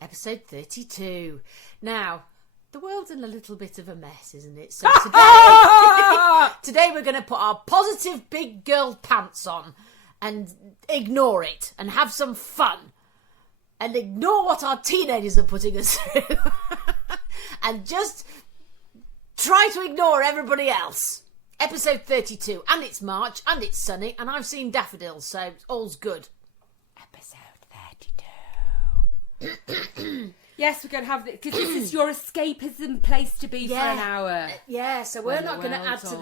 Episode 32. Now, the world's in a little bit of a mess, isn't it? So today we're going to put our positive big girl pants on and ignore it and have some fun and ignore what our teenagers are putting us through and just try to ignore everybody else. Episode 32, and it's March, and it's sunny, and I've seen daffodils, so all's good. Episode 32. Yes, we're going to have it, because this is your escapism place to be for an hour. Yeah, so we're not going to add to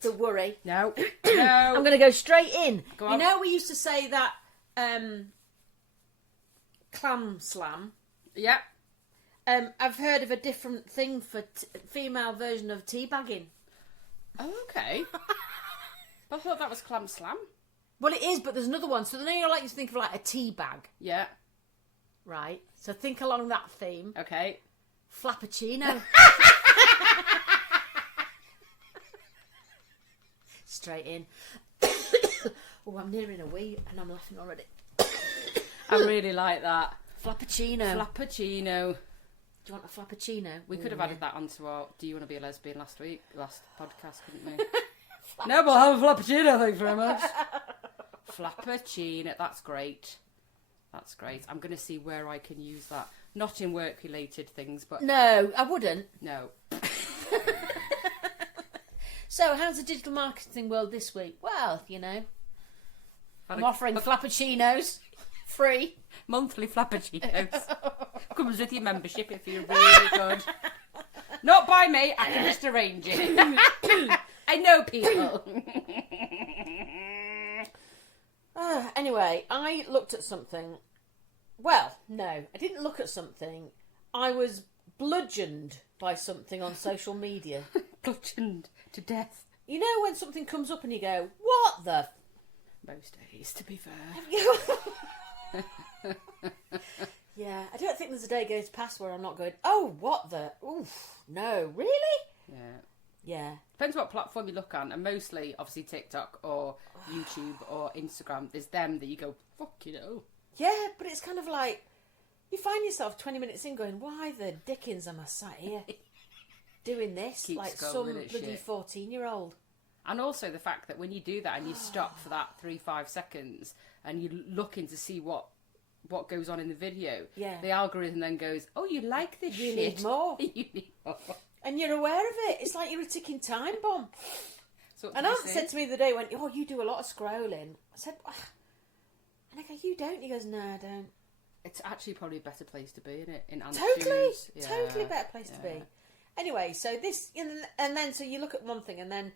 the worry. No. I'm going to go straight in. Go on. You know, we used to say that clam slam. Yeah. I've heard of a different thing for female version of teabagging. Oh, okay. I thought that was clam slam. Well, it is, but there's another one. So then you like to think of like a tea bag. Yeah. Right. So think along that theme. Okay. Flappuccino. Straight in. Oh, I'm nearing a wee and I'm laughing already. I really like that. Flappuccino. Flappuccino. Do you want a flappuccino? We could have added that onto our Do You Want to Be a Lesbian last podcast, couldn't we? No, but I'll have a flappuccino, thanks very much. Flappuccino, that's great. That's great. I'm going to see where I can use that. Not in work-related things, but... No, I wouldn't. No. So, how's the digital marketing world this week? Well, you know, I'm offering flappuccinos. Free. Monthly flappuccinos. Comes with your membership if you're really good. Not by me, I can just arrange it. I know people. Anyway, I looked at something. Well, no, I didn't look at something. I was bludgeoned by something on social media. Bludgeoned to death. You know when something comes up and you go, what the... Most days, to be fair. Yeah, I don't think there's a day goes past where I'm not going, oh, what the... Oof, no, really? Yeah. Yeah. Depends what platform you look on, and mostly, obviously, TikTok or YouTube or Instagram. There's them that you go, fuck, you know. Yeah, but it's kind of like, you find yourself 20 minutes in going, why the dickens am I sat here doing this? Keep like scrolling some at bloody shit. 14-year-old. And also the fact that when you do that and you stop for that 3-5 seconds and you're looking to see what goes on in the video, the algorithm then goes, oh, you like this shit. You need more. You need more. And you're aware of it. It's like you're a ticking time bomb. So and Aunt said to me the other day, went, oh, you do a lot of scrolling. I said, and I go, you don't? He goes, no, I don't. It's actually probably a better place to be, isn't it? In Aunt's Totally. shoes. Yeah. Totally a better place to be. Anyway, so this, and then so you look at one thing and then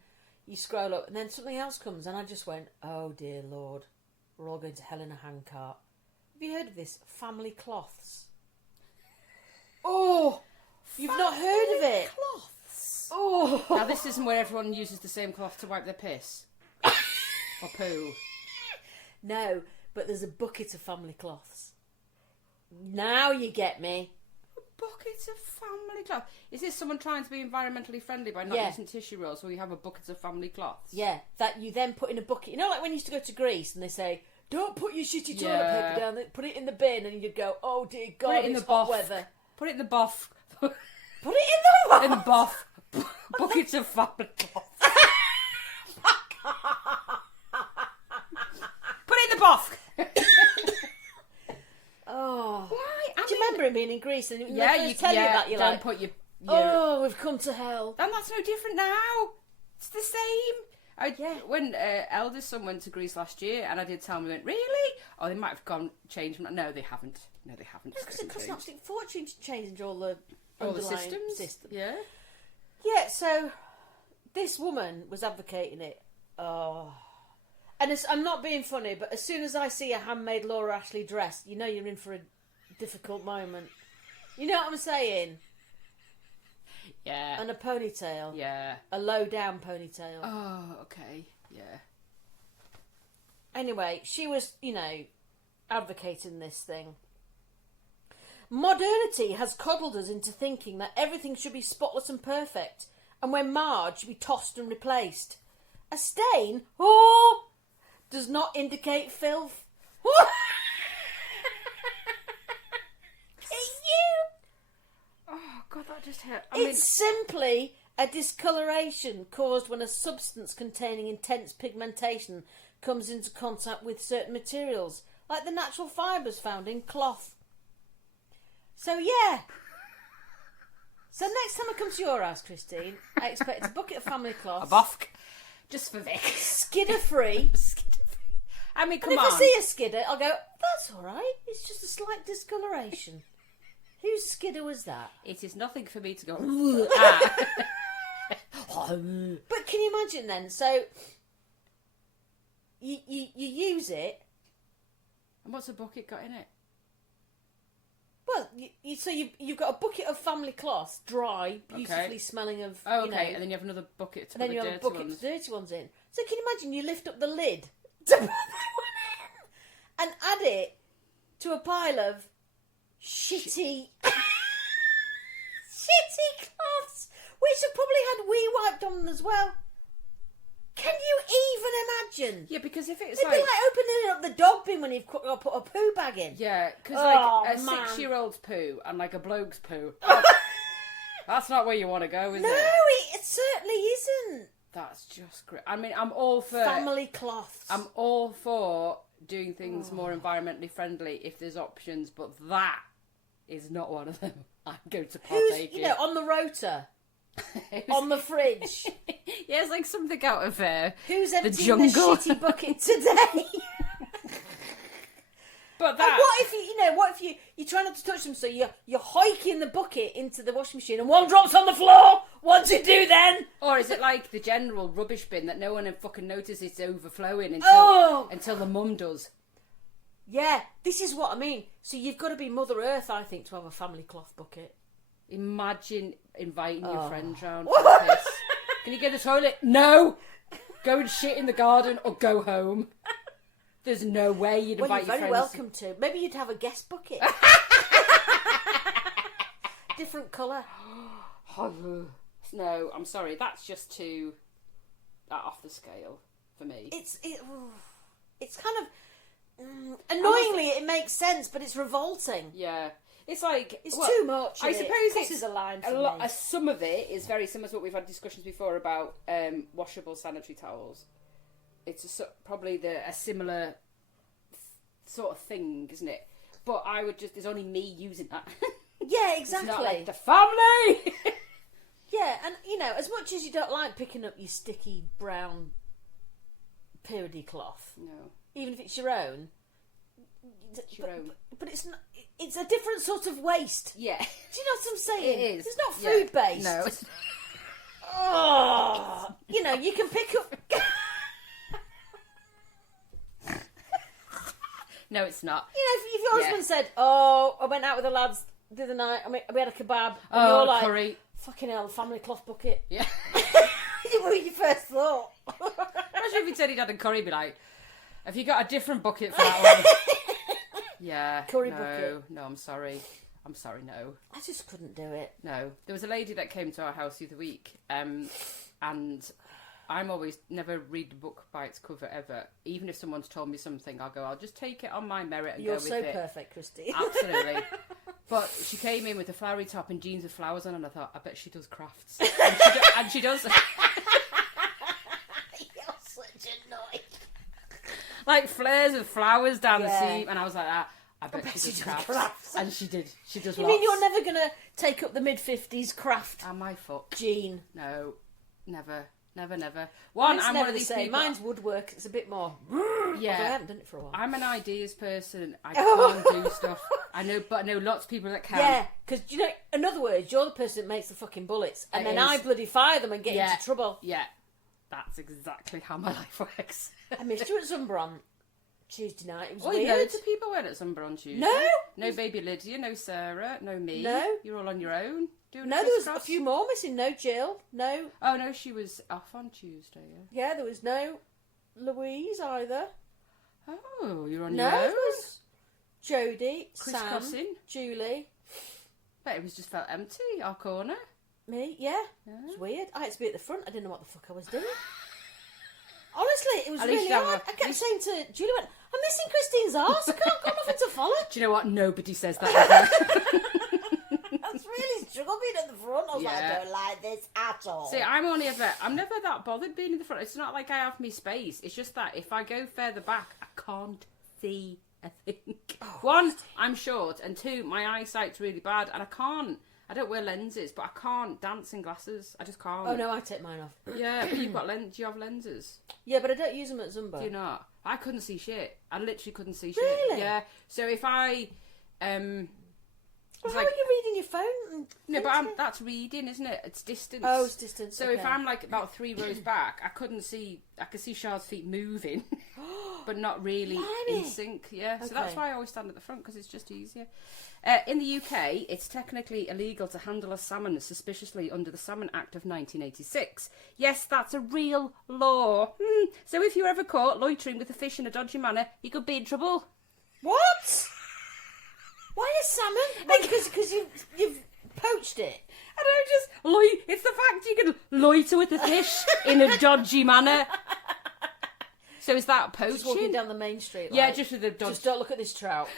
you scroll up and then something else comes and I just went, oh dear Lord, we're all going to hell in a handcart. Have you heard of this? Family cloths. Oh, you've not heard of it? Cloths. Oh. Now this isn't where everyone uses the same cloth to wipe their piss. Or poo. No, but there's a bucket of family cloths. Now you get me. Buckets of family cloth. Is this someone trying to be environmentally friendly by not using tissue rolls, or you have a bucket of family cloths? Yeah, that you then put in a bucket. You know, like when you used to go to Greece and they say, don't put your shitty toilet paper down, put it in the bin, and you'd go, oh dear God, it's hot weather. Put it in the boff. Put it in the what? In the boff. Buckets of family cloth. Put it in the boff. Oh. Why? Do you remember him being in Greece? And you tell you that, you're don't like, put your... oh, we've come to hell. And that's no different now. It's the same. When eldest son went to Greece last year, and I did tell him, he went, really? Oh, they might have changed. No, they haven't. No, they haven't. Because it costs an absolute fortune to change all the systems. Yeah. Yeah, so this woman was advocating it. Oh. And I'm not being funny, but as soon as I see a handmade Laura Ashley dress, you know you're in for a difficult moment. You know what I'm saying? Yeah. And a ponytail. Yeah. A low-down ponytail. Oh, okay. Yeah. Anyway, she was, advocating this thing. Modernity has coddled us into thinking that everything should be spotless and perfect, and when marred should be tossed and replaced. A stain, does not indicate filth. That just hurt. It's simply a discoloration caused when a substance containing intense pigmentation comes into contact with certain materials, like the natural fibres found in cloth. So, yeah. So next time I come to your house, Christine, I expect a bucket of family cloth. A bofk. Just for Vic. Skidder-free. I mean, come and if on. I see a skidder, I'll go, that's all right. It's just a slight discoloration. Whose skidder was that? It is nothing for me to go, ah. But can you imagine then? So, you use it. And what's a bucket got in it? Well, you've got a bucket of family cloth, dry, beautifully smelling of. Oh, okay. And then you have another bucket to put the dirty ones. And then you have a bucket of dirty ones in. So can you imagine you lift up the lid to put that one in and add it to a pile of shitty cloths, which have probably had wee wiped on them as well. Can you even imagine? Yeah, because if it's It'd be like opening up the dog bin when you've put a poo bag in. Yeah, because a 6-year-old's poo and like a bloke's poo, that's not where you want to go, is it? No, it certainly isn't. That's just great. I mean, I'm all for family cloths. I'm all for doing things more environmentally friendly if there's options, but that is not one of them. I'm going to partake in. On the rotor. On the fridge. Yeah, it's like something out of who's the emptying jungle. the shitty bucket today? But that. And what if you try not to touch them, so you're hiking the bucket into the washing machine and one drops on the floor? What do you do then? Or is it like the general rubbish bin that no one fucking notices it's overflowing until the mum does? Yeah, this is what I mean. So you've got to be Mother Earth, I think, to have a family cloth bucket. Imagine inviting your friends round for a piss. Can you go to the toilet? No! Go and shit in the garden or go home. There's no way you'd invite your friends. You're very welcome to. Maybe you'd have a guest bucket. Different colour. No, I'm sorry. That's just too off the scale for me. It's kind of annoyingly it makes sense, but it's revolting. Yeah. It's like it's too much. I suppose this is a line for me. Some of it is very similar to what we've had discussions before about washable sanitary towels. It's probably a similar sort of thing, isn't it? But I would there's only me using that. Yeah, exactly. It's not like the family. Yeah, and as much as you don't like picking up your sticky brown periody cloth, no, even if it's your own. It's your own. But it's not. It's a different sort of waste. Yeah. Do you know what I'm saying? It is. It's not food based. No. It's... Oh, you can pick up. No, it's not. If your husband said, "Oh, I went out with the lads the other night. I mean, we had a kebab." And you're like, curry. Fucking hell, family cloth bucket. Yeah. What was your first thought? Imagine if he said he'd had a curry, be like, "Have you got a different bucket for that one?" Yeah. Curry bucket. No, I'm sorry. No. I just couldn't do it. No. There was a lady that came to our house the other week, and I'm always never read the book by its cover ever. Even if someone's told me something, I'll just take it on my merit and You're go with it. You're so perfect, Christine. Absolutely. But she came in with a flowery top and jeans with flowers on, and I thought, I bet she does crafts. And she does. You're such a noise. Like flares with flowers down the seam, and I was like, I bet she does crafts. And she did. She does. You mean you're never gonna take up the mid-50s craft? Am I fucked? Gene. No, never. I'm one of these people. Mine's woodwork. It's a bit more. Yeah, I haven't done it for a while. I'm an ideas person. I can't do stuff. I know lots of people that can. Yeah, because in other words, you're the person that makes the fucking bullets, and then I bloody fire them and get into trouble. Yeah, that's exactly how my life works. I missed you at Zumba on Tuesday night. It was weird. Loads of people went at Zumba on Tuesday. No baby Lydia, no Sarah, no me. No, you're all on your own. No, there was a few more missing. No Jill. No. Oh no, she was off on Tuesday. Yeah, there was no Louise either. Oh, you're on your own. No, there was Jodie, Sam, Cousin. Julie. But it was just felt empty. Our corner. Me, yeah. It was weird. I had to be at the front. I didn't know what the fuck I was doing. Honestly, it was really hard. I kept saying to Julie, "I'm missing Christine's arse. I can't got nothing to follow." Do you know what? Nobody says that. That's really struggle being at the front. I was like, I don't like this at all. See, I'm never that bothered being in the front. It's not like I have me space. It's just that if I go further back, I can't see a thing. One, I'm short, and two, my eyesight's really bad, and I don't wear lenses, but I can't dance in glasses. I just can't. Oh no, I take mine off. Yeah, but you've got do you have lenses? Yeah, but I don't use them at Zumba. Do you not? I couldn't see shit. I literally couldn't see shit. Really? Yeah. So if I Well, how are you reading your phone? No, but that's reading, isn't it? It's distance. Oh, it's distance. So okay. if I'm like about 3 rows back, I could see Char's feet moving, but not really in sync. Yeah, so that's why I always stand at the front, because it's just easier. In the UK, it's technically illegal to handle a salmon suspiciously under the Salmon Act of 1986. Yes, that's a real law. So if you're ever caught loitering with a fish in a dodgy manner, you could be in trouble. What? Why a salmon? Because you've poached it. I don't just it's the fact you can loiter with a fish in a dodgy manner. So is that poaching? Just walking down the main street. Yeah, just with the dodgy. Just don't look at this trout.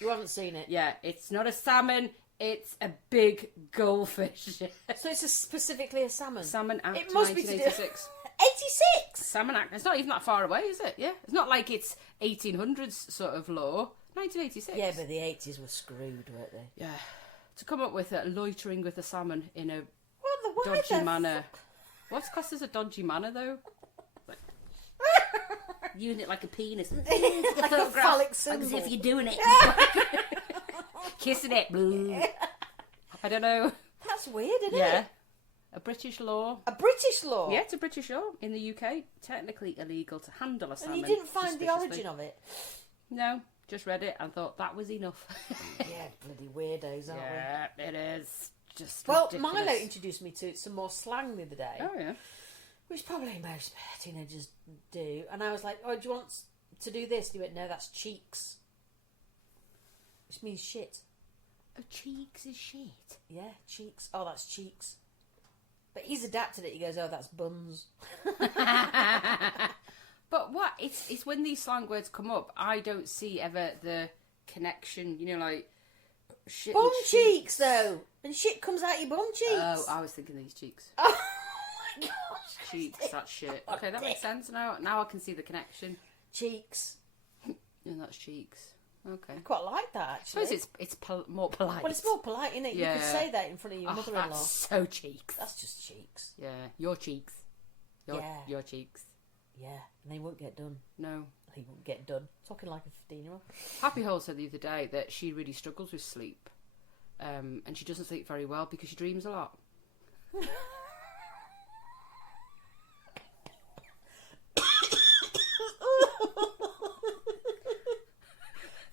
You haven't seen it. Yeah, it's not a salmon. It's a big goldfish. So it's specifically a salmon. Salmon Act. It must 1986. be 86. Salmon Act. It's not even that far away, is it? Yeah, it's not like it's 1800s sort of law. 1986. Yeah, but the 80s were screwed, weren't they? Yeah. To come up with loitering with a salmon in a Why dodgy manner. What's classed as a dodgy manner, though? Like, using it like a penis. Like a phallic symbol. As if you're doing it. Kissing it. I don't know. That's weird, isn't it? Yeah. A British law. A British law? Yeah, it's a British law. In the UK, technically illegal to handle a salmon. And you didn't find the origin of it? No. Just read it and thought that was enough. Yeah, bloody weirdos, aren't we? Yeah, it is. Just well, ridiculous. Milo introduced me to some more slang the other day. Oh, yeah. Which probably most teenagers do. And I was like, oh, do you want to do this? And he went, no, that's cheeks. Which means shit. Oh, cheeks is shit. Yeah, cheeks. Oh, that's cheeks. But he's adapted it. He goes, oh, that's buns. But what? It's when these slang words come up, I don't see ever the connection, like shit. Bum cheeks, though. And shit comes out your bum cheeks. Oh, I was thinking these cheeks. Oh, my gosh. Cheeks, that's shit. Okay, that makes sense now. Now I can see the connection. Cheeks. And that's cheeks. Okay. I quite like that, actually. I suppose it's more polite. Well, it's more polite, isn't it? Yeah. You could say that in front of your mother-in-law. That's so cheeks. That's just cheeks. Yeah, your cheeks. Your cheeks. Yeah, and they won't get done. No. They won't get done. Talking like a 15-year-old. Happy Hole said the other day that she really struggles with sleep. And she doesn't sleep very well because she dreams a lot.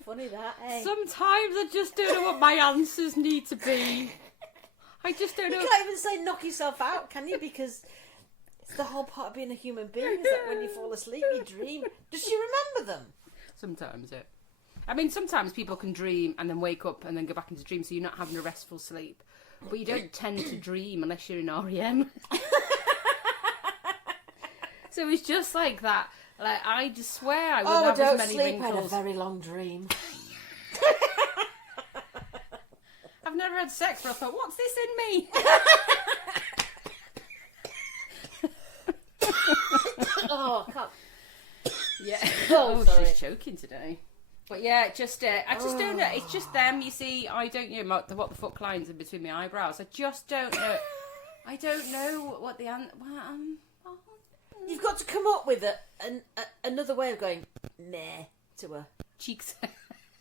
Funny that, eh? Sometimes I just don't know what my answers need to be. I just don't know. You can't even say knock yourself out, can you? Because it's the whole part of being a human being is that when you fall asleep, you dream. Does she remember them? Sometimes, yeah. I mean, sometimes people can dream and then wake up and then go back into dream, so you're not having a restful sleep. But you don't tend to dream unless you're in REM. So it's just like that. Like, I just swear I wouldn't have as many wrinkles. I had a very long dream. I've never had sex, but I thought, what's this in me? Oh, I can't. Yeah. Oh, sorry. She's choking today. But yeah, just I just don't know. It's just them. You see, I don't know what the fuck lines in between my eyebrows. I just don't know. I don't know what the You've got to come up with another way of going nah to her cheeks.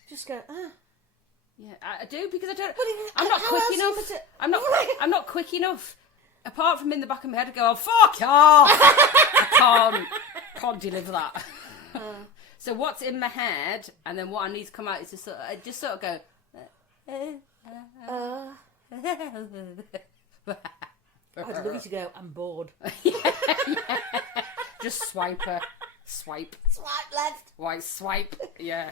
Just go Yeah, I do because I don't. Well, I'm not how quick else enough. you put it- I'm not quick enough. Apart from in the back of my head, I go, oh, fuck off. I can't deliver that. So what's in my head, and then what I need to come out is just sort of go. I'd love you to go, I'm bored. Yeah. Just swipe her. Swipe. Swipe left. Why swipe? Yeah.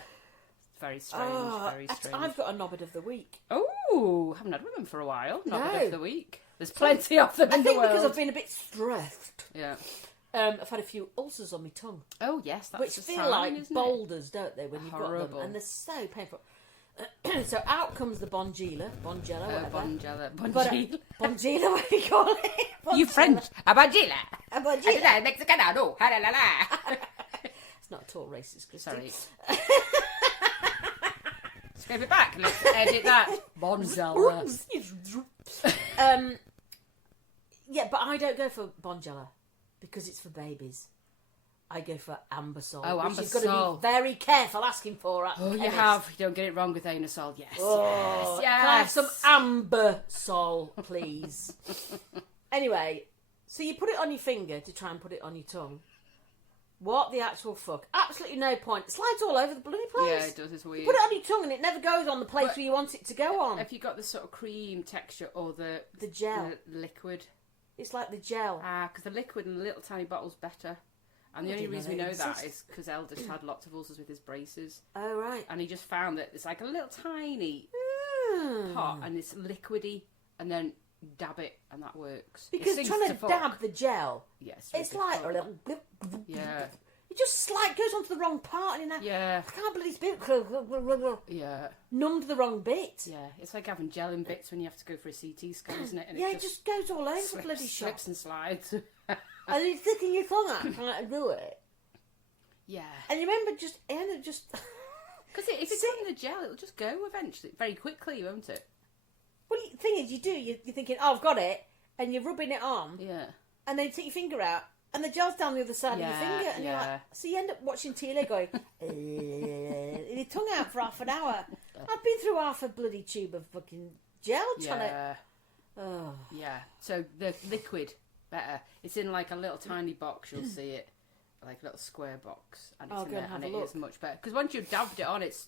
Very strange. Very strange. I've got a Knobhead of the week. Oh, haven't had one of them for a while. Knobhead No. of the week. There's plenty of them in the world. I think because I've been a bit stressed. Yeah. I've had a few ulcers on my tongue. Oh yes, that's Which a feel sign, like isn't boulders, don't they, when you've got Horrible. them? And they're so painful. So out comes the Bongela, whatever. Bongela. Bongela, what do you call it? You French. A Bongela. A Bongela. Mexicana, no. It's not at all racist, Christy. Sorry. Scrape it back. Let's edit that. Bongela. Yeah, but I don't go for Bongela because it's for babies. I go for Ambisol. Oh, which you've got to Ambisol. be very careful asking for at Oh, the you chemist. have. You don't get it wrong with anusol. Yes, Oh, yes, Can I have yes. some Ambisol, please? Anyway, so you put it on your finger to try and put it on your tongue. What the actual fuck? Absolutely no point. It slides all over the bloody place. Yeah, it does. It's weird. You put it on your tongue and it never goes on the place where you want it to go on. Have you got the sort of cream texture or the gel. the liquid? It's like the gel. Because the liquid in the little tiny bottle's better. And the I only didn't know reason we they know that exist. is because Eldest had lots of ulcers with his braces. Oh, right. And he just found that it's like a little tiny Mm. pot and it's liquidy and then dab it and that works. It Because stinks trying to fuck. dab the gel, Yes, it's like a little... Yeah. It just like goes onto the wrong part and you're like, Yeah. I can't believe it's Yeah. numbed the wrong bit. Yeah. It's like having gel in bits when you have to go for a CT scan, isn't it? And Yeah, it just goes all over the bloody shop. slips and slides. And you're sticking your tongue out trying to do it. Yeah. And you remember just... Because if it's in the gel, it'll just go eventually, very quickly, won't it? Well, the thing is, you're thinking, oh, I've got it, and you're rubbing it on, Yeah. and then you take your finger out, and the gel's down the other side of your finger, and you're like, so you end up watching Tila going, and your tongue out for half an hour. I've been through half a bloody tube of fucking gel trying to... Oh. Yeah. So the liquid, better. It's in like a little tiny box, you'll see it. Like a little square box. And it's I'll in go there, and have and a it look. is much better. Because once you've dabbed it on, it's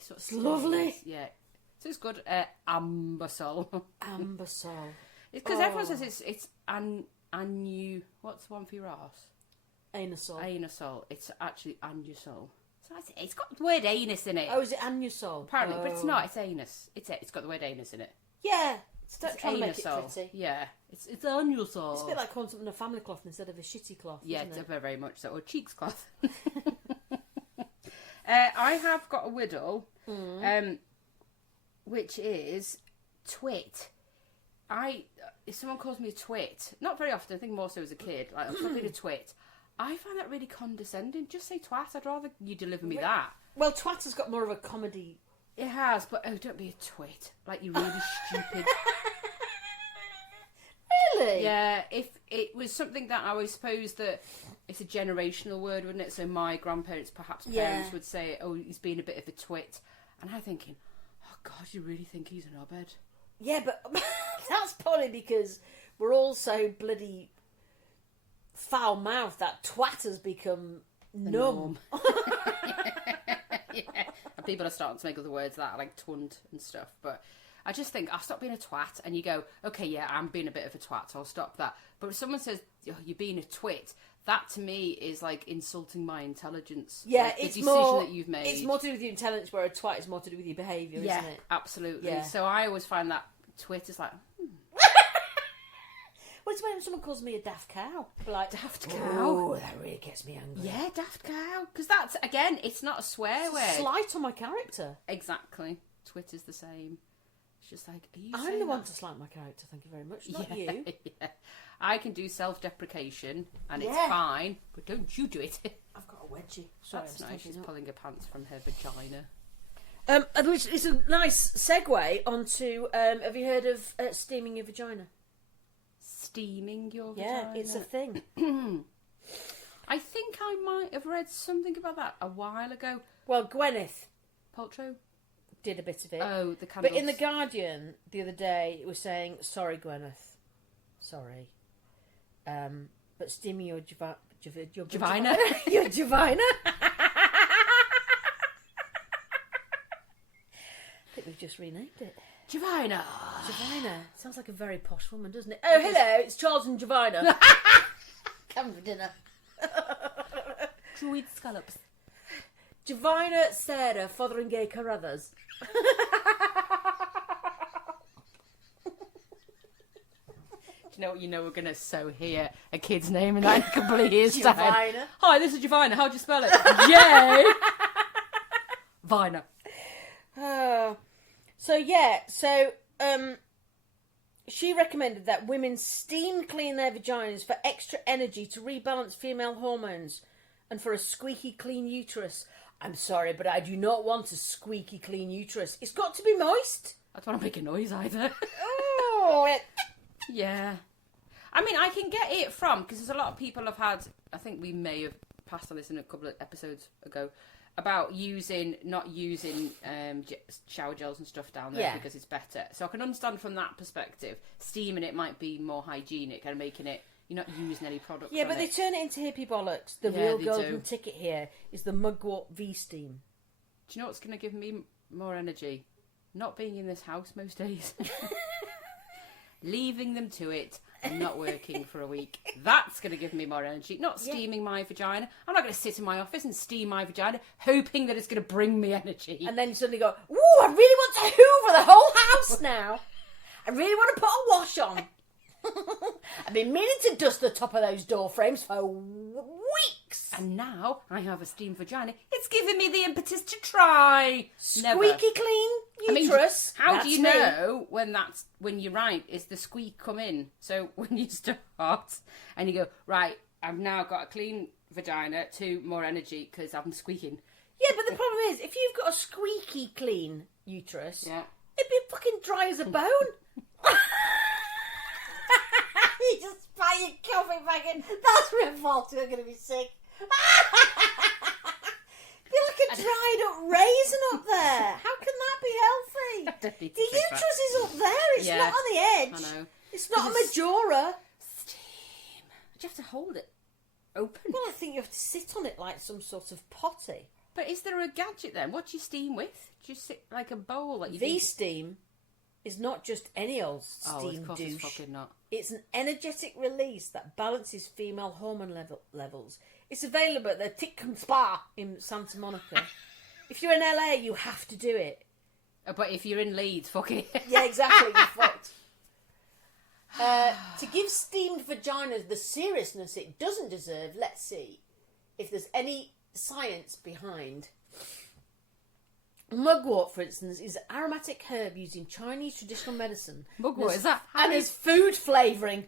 sort of... It's lovely. Yeah. So it's good. Ambisol. Ambisol. Because everyone says it's anu... What's the one for your arse? Anusol. Anusol. It's actually anusol. So it's got the word anus in it. Oh, is it anusol? Apparently, but it's not. It's anus. It's got the word anus in it. Yeah. Stop It's trying to make it anusol. pretty. Yeah. It's anusol. It's a bit like calling something a family cloth instead of a shitty cloth, Yeah, isn't it? very, very much so. Or cheeks cloth. I have got a Widl, which is twit. If someone calls me a twit, not very often, I think more so as a kid, like, I'm being a twit, I find that really condescending. Just say twat. I'd rather you deliver me that. Well, twat has got more of a comedy... It has, but don't be a twit. Like, you're really stupid. Really? Yeah, if it was something that I would suppose that it's a generational word, wouldn't it? So my grandparents, perhaps parents, would say, oh, he's being a bit of a twit. And I'm thinking, oh, God, you really think he's a knobhead? Yeah, but that's probably because we're all so bloody foul-mouthed that twat has become numb. Yeah. And people are starting to make other words that, like tunt and stuff. But I just think, I'll stop being a twat. And you go, okay, yeah, I'm being a bit of a twat, so I'll stop that. But if someone says, oh, you're being a twit, that to me is like insulting my intelligence. Yeah, like, it's the decision more that you've made. It's more to do with your intelligence, where a twat is more to do with your behaviour, yeah, isn't it? absolutely. Yeah. So I always find that twit is like, Well, it's when someone calls me a daft cow. Like, daft cow. Oh, that really gets me angry. Yeah, daft cow. Because that's, again, it's not a swear word. Slight on my character. Exactly. Twitter's the same. It's just like, are you I'm saying the one that? to slight my character, thank you very much, not Yeah, you. yeah. I can do self-deprecation, and it's Yeah. fine, but don't you do it. I've got a wedgie. Sorry, That's I'm nice. standing She's up. pulling her pants from her vagina. Which is a nice segue onto, have you heard of steaming your vagina? Steaming your Yeah, vagina? it's a thing. I think I might have read something about that a while ago. Well, Gwenth Paltrow? did a bit of it. Oh, the candles. But in The Guardian the other day, it was saying, sorry, Gwenth. Sorry. But steaming your GeVyna? Your GeVyna? I think we've just renamed it. GeVyna! GeVyna. Sounds like a very posh woman, doesn't it? Oh, hello, it's Charles and GeVyna. Come for dinner. Druid scallops. GeVyna, Sarah, Fotheringay Carruthers. Do you know what? You know we're going to so hear a kid's name in that in a couple of years' time. GeVyna. Hi, this is GeVyna. How do you spell it? Yay! Vina. She recommended that women steam clean their vaginas for extra energy to rebalance female hormones and for a squeaky clean uterus. I'm sorry, but I do not want a squeaky clean uterus. It's got to be moist. I don't want to make a noise either. Oh, Yeah. I mean, I can get it from, because there's a lot of people have had, I think we may have passed on this in a couple of episodes ago, about not using shower gels and stuff down there because it's better. So I can understand from that perspective, steaming it might be more hygienic and making it, you're not using any products. yeah, but they turn it into hippie bollocks. The real they golden do. ticket here is the mugwort V-steam. Do you know what's going to give me more energy? Not being in this house most days. Leaving them to it and not working for a week. That's going to give me more energy. Not steaming my vagina. I'm not going to sit in my office and steam my vagina, hoping that it's going to bring me energy. And then you suddenly go, ooh, I really want to hoover the whole house now. I really want to put a wash on. I've been meaning to dust the top of those door frames for weeks. And now I have a steamed vagina. It's giving me the impetus to try. Squeaky clean uterus. How do you know when you're right? Is the squeak come in? So when you start and you go, right, I've now got a clean vagina, more energy because I'm squeaking. Yeah, but the problem is, if you've got a squeaky clean uterus, it'd be fucking dry as a bone. You just spat your coffee back in. That's revolting. I'm going to be sick. Be like a dried up raisin up there. How can that be healthy? The uterus is up there. It's not on the edge. I know. It's not a majora. Steam. Do you have to hold it open? Well, I think you have to sit on it like some sort of potty. But is there a gadget then? What do you steam with? Do you sit like a bowl that you V-steam is not just any old steam of course douche. It's fucking not. It's an energetic release that balances female hormone levels. It's available at the Tikkun Spa in Santa Monica. If you're in LA, you have to do it. But if you're in Leeds, fuck it. Yeah, exactly. You're fucked. To give steamed vaginas the seriousness it doesn't deserve, let's see if there's any science behind. Mugwort, for instance, is an aromatic herb used in Chinese traditional medicine. Mugwort, is that? And as food flavouring.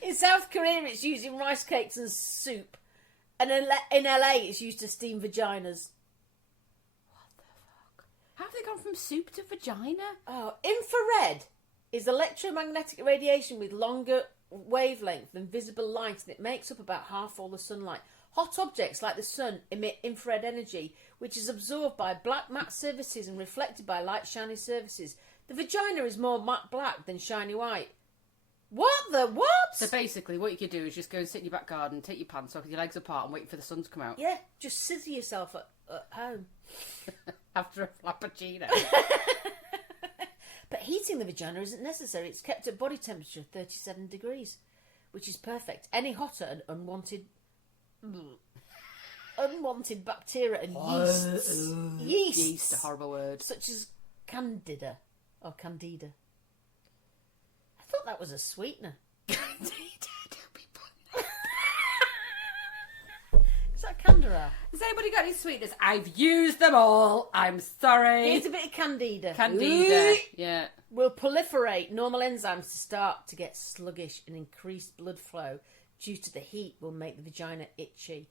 In South Korea, it's used in rice cakes and soup. And in LA, it's used to steam vaginas. What the fuck? How have they gone from soup to vagina? Oh, infrared is electromagnetic radiation with longer wavelength than visible light, and it makes up about half all the sunlight. Hot objects like the sun emit infrared energy, which is absorbed by black matte surfaces and reflected by light shiny surfaces. The vagina is more matte black than shiny white. What the what? So basically, what you could do is just go and sit in your back garden, take your pants off with your legs apart and wait for the sun to come out. Yeah, just scissor yourself at home. After a frappuccino. But heating the vagina isn't necessary. It's kept at body temperature, 37 degrees, which is perfect. Any hotter and unwanted bacteria and yeasts. Yeast, a horrible word. Such as candida or candida. I thought that was a sweetener. Don't be putting Is that candida? Has anybody got any sweeteners? I've used them all. I'm sorry. Here's a bit of candida. Candida. Yeah. Will proliferate normal enzymes to start to get sluggish, and increased blood flow due to the heat will make the vagina itchy.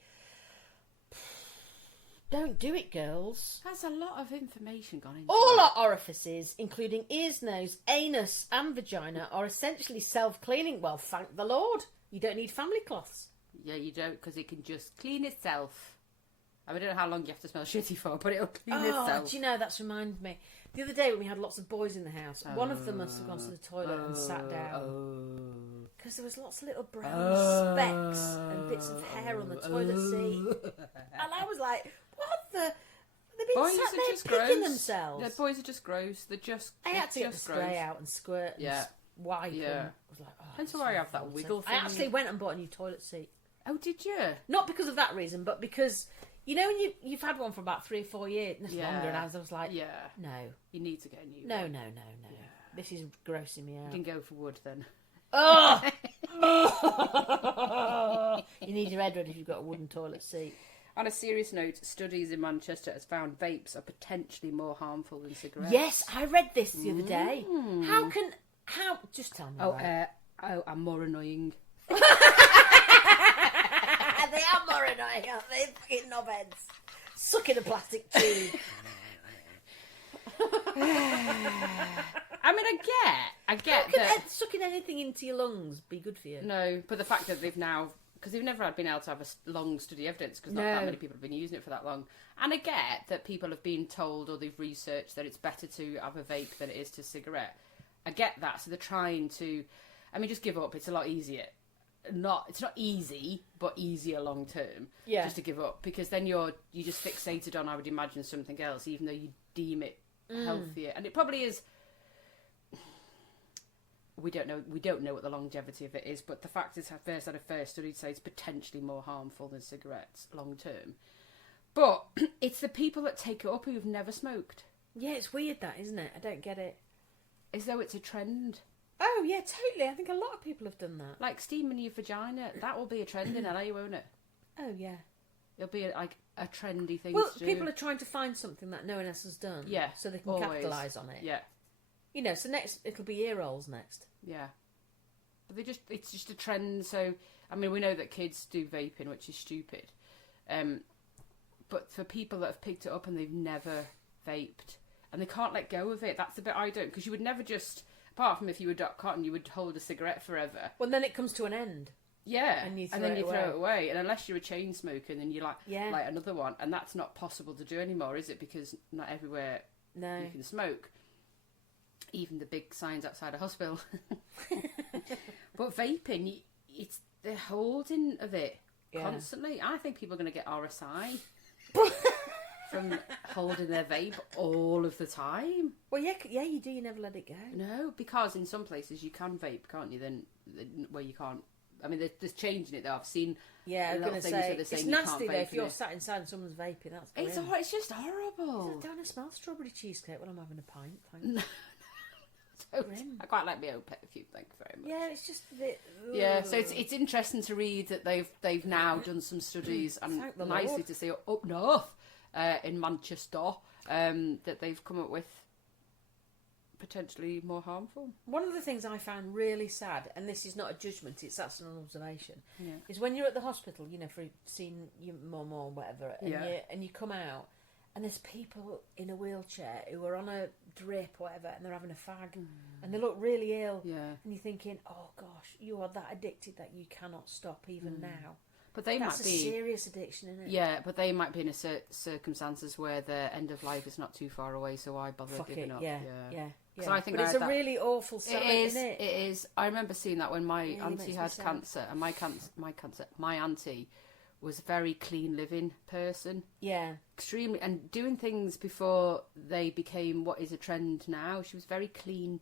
Don't do it, girls. That's a lot of information gone into All that. our orifices, including ears, nose, anus and vagina, are essentially self-cleaning. Well, thank the Lord. You don't need family cloths. Yeah, you don't, because it can just clean itself. I don't know how long you have to smell shitty for, but it'll clean itself. Do you know, that's reminded me. The other day when we had lots of boys in the house, one of them must have gone to the toilet and sat down. Because there was lots of little brown specks and bits of hair on the toilet seat. And I was like, what the... They've been Boys sat are there just picking gross. themselves. Yeah, boys are just gross. They're just I had to get the just spray gross. out and squirt and wipe Yeah. them. I was like, oh, Hence it's why I so have that revolting. wiggle I thing. actually went and bought a new toilet seat. Oh, did you? Not because of that reason, but because, you know, when you've had one for about 3 or 4 years, and it's Yeah. longer, and I was like, Yeah. no, You need to get a new no, one. no. This is grossing me You out. can go for wood then. Oh! You need your head ready if you've got a wooden toilet seat. On a serious note, studies in Manchester has found vapes are potentially more harmful than cigarettes. Yes, I read this the other day. How? Just tell me. I'm more annoying. They are more annoying, aren't they? Fucking knobheads. Sucking a plastic tube. I mean, I get that. Sucking anything into your lungs be good for you? No, but the fact that they've now, because they've never been able to have a long study evidence, because not that many people have been using it for that long. And I get that people have been told or they've researched that it's better to have a vape than it is to cigarette. I get that, so they're trying to. I mean, just give up. It's a lot easier. It's not easy, but easier long term. Yeah. Just to give up, because then you just fixated on, I would imagine, something else, even though you deem it healthier, and it probably is. We don't know what the longevity of it is, but the fact is, first had a first study to say it's potentially more harmful than cigarettes long term. But it's the people that take it up who've never smoked. Yeah, it's weird that, isn't it? I don't get it. As though it's a trend. Oh yeah, totally. I think a lot of people have done that. Like steaming your vagina, that will be a trend in LA, won't it? Oh yeah. It'll be a trendy thing Well, to do. people are trying to find something that no one else has done. Yeah, So they can always. capitalise on it. Yeah. You know, so next it'll be ear rolls next. Yeah. But it's just a trend, so I mean we know that kids do vaping, which is stupid. But for people that have picked it up and they've never vaped and they can't let go of it, that's the bit I don't, because you would never just, apart from if you were Doc Cotton, you would hold a cigarette forever. Well, then it comes to an end. Yeah, and then you throw it away. And unless you're a chain smoker, then you like another one, and that's not possible to do anymore, is it? Because not everywhere you can smoke. Even the big signs outside a hospital. But vaping, it's the holding of it constantly. I think people are going to get RSI from holding their vape all of the time. Well, yeah, you do. You never let it go. No, because in some places you can vape, can't you? Then where you can't. I mean, they're changing it though. I've seen. Yeah, I'm going to say it's nasty though. If you're it. sat inside and someone's vaping, that's grim. It's just horrible. I don't want to smell strawberry cheesecake when I'm having a pint. Thanks. I quite like my own pet perfume, thank you very much. Yeah, it's just a bit. Yeah, so it's interesting to read that they've now done some studies, and nicely Lord. to see up north in Manchester that they've come up with potentially more harmful. One of the things I found really sad, and this is not a judgment, that's an observation, is when you're at the hospital, you know, for seeing your mum or whatever, and you come out, and there's people in a wheelchair who are on a drip or whatever, and they're having a fag, and they look really ill, and you're thinking, oh gosh, you are that addicted that you cannot stop even now. But that's a serious addiction, isn't it? Yeah, but they might be in circumstances where their end of life is not too far away, so why bother giving up? Yeah. So I think but it's a really awful sight, isn't it? It is. I remember seeing that when my really auntie had cancer, and my auntie was a very clean living person. Yeah. Extremely, and doing things before they became what is a trend now. She was very clean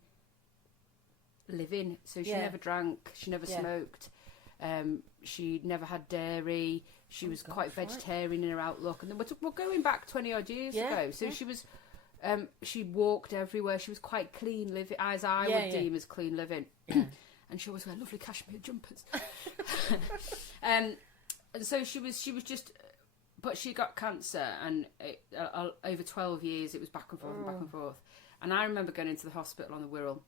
living, so she never drank, she never smoked. She never had dairy. She was quite vegetarian in her outlook, and then we're going back 20 odd years ago. So she was, she walked everywhere. She was quite clean living, as I would deem as clean living. And she always wore lovely cashmere jumpers. And so she was just, but she got cancer, and over 12 years it was back and forth and back and forth. And I remember going into the hospital on the Wirral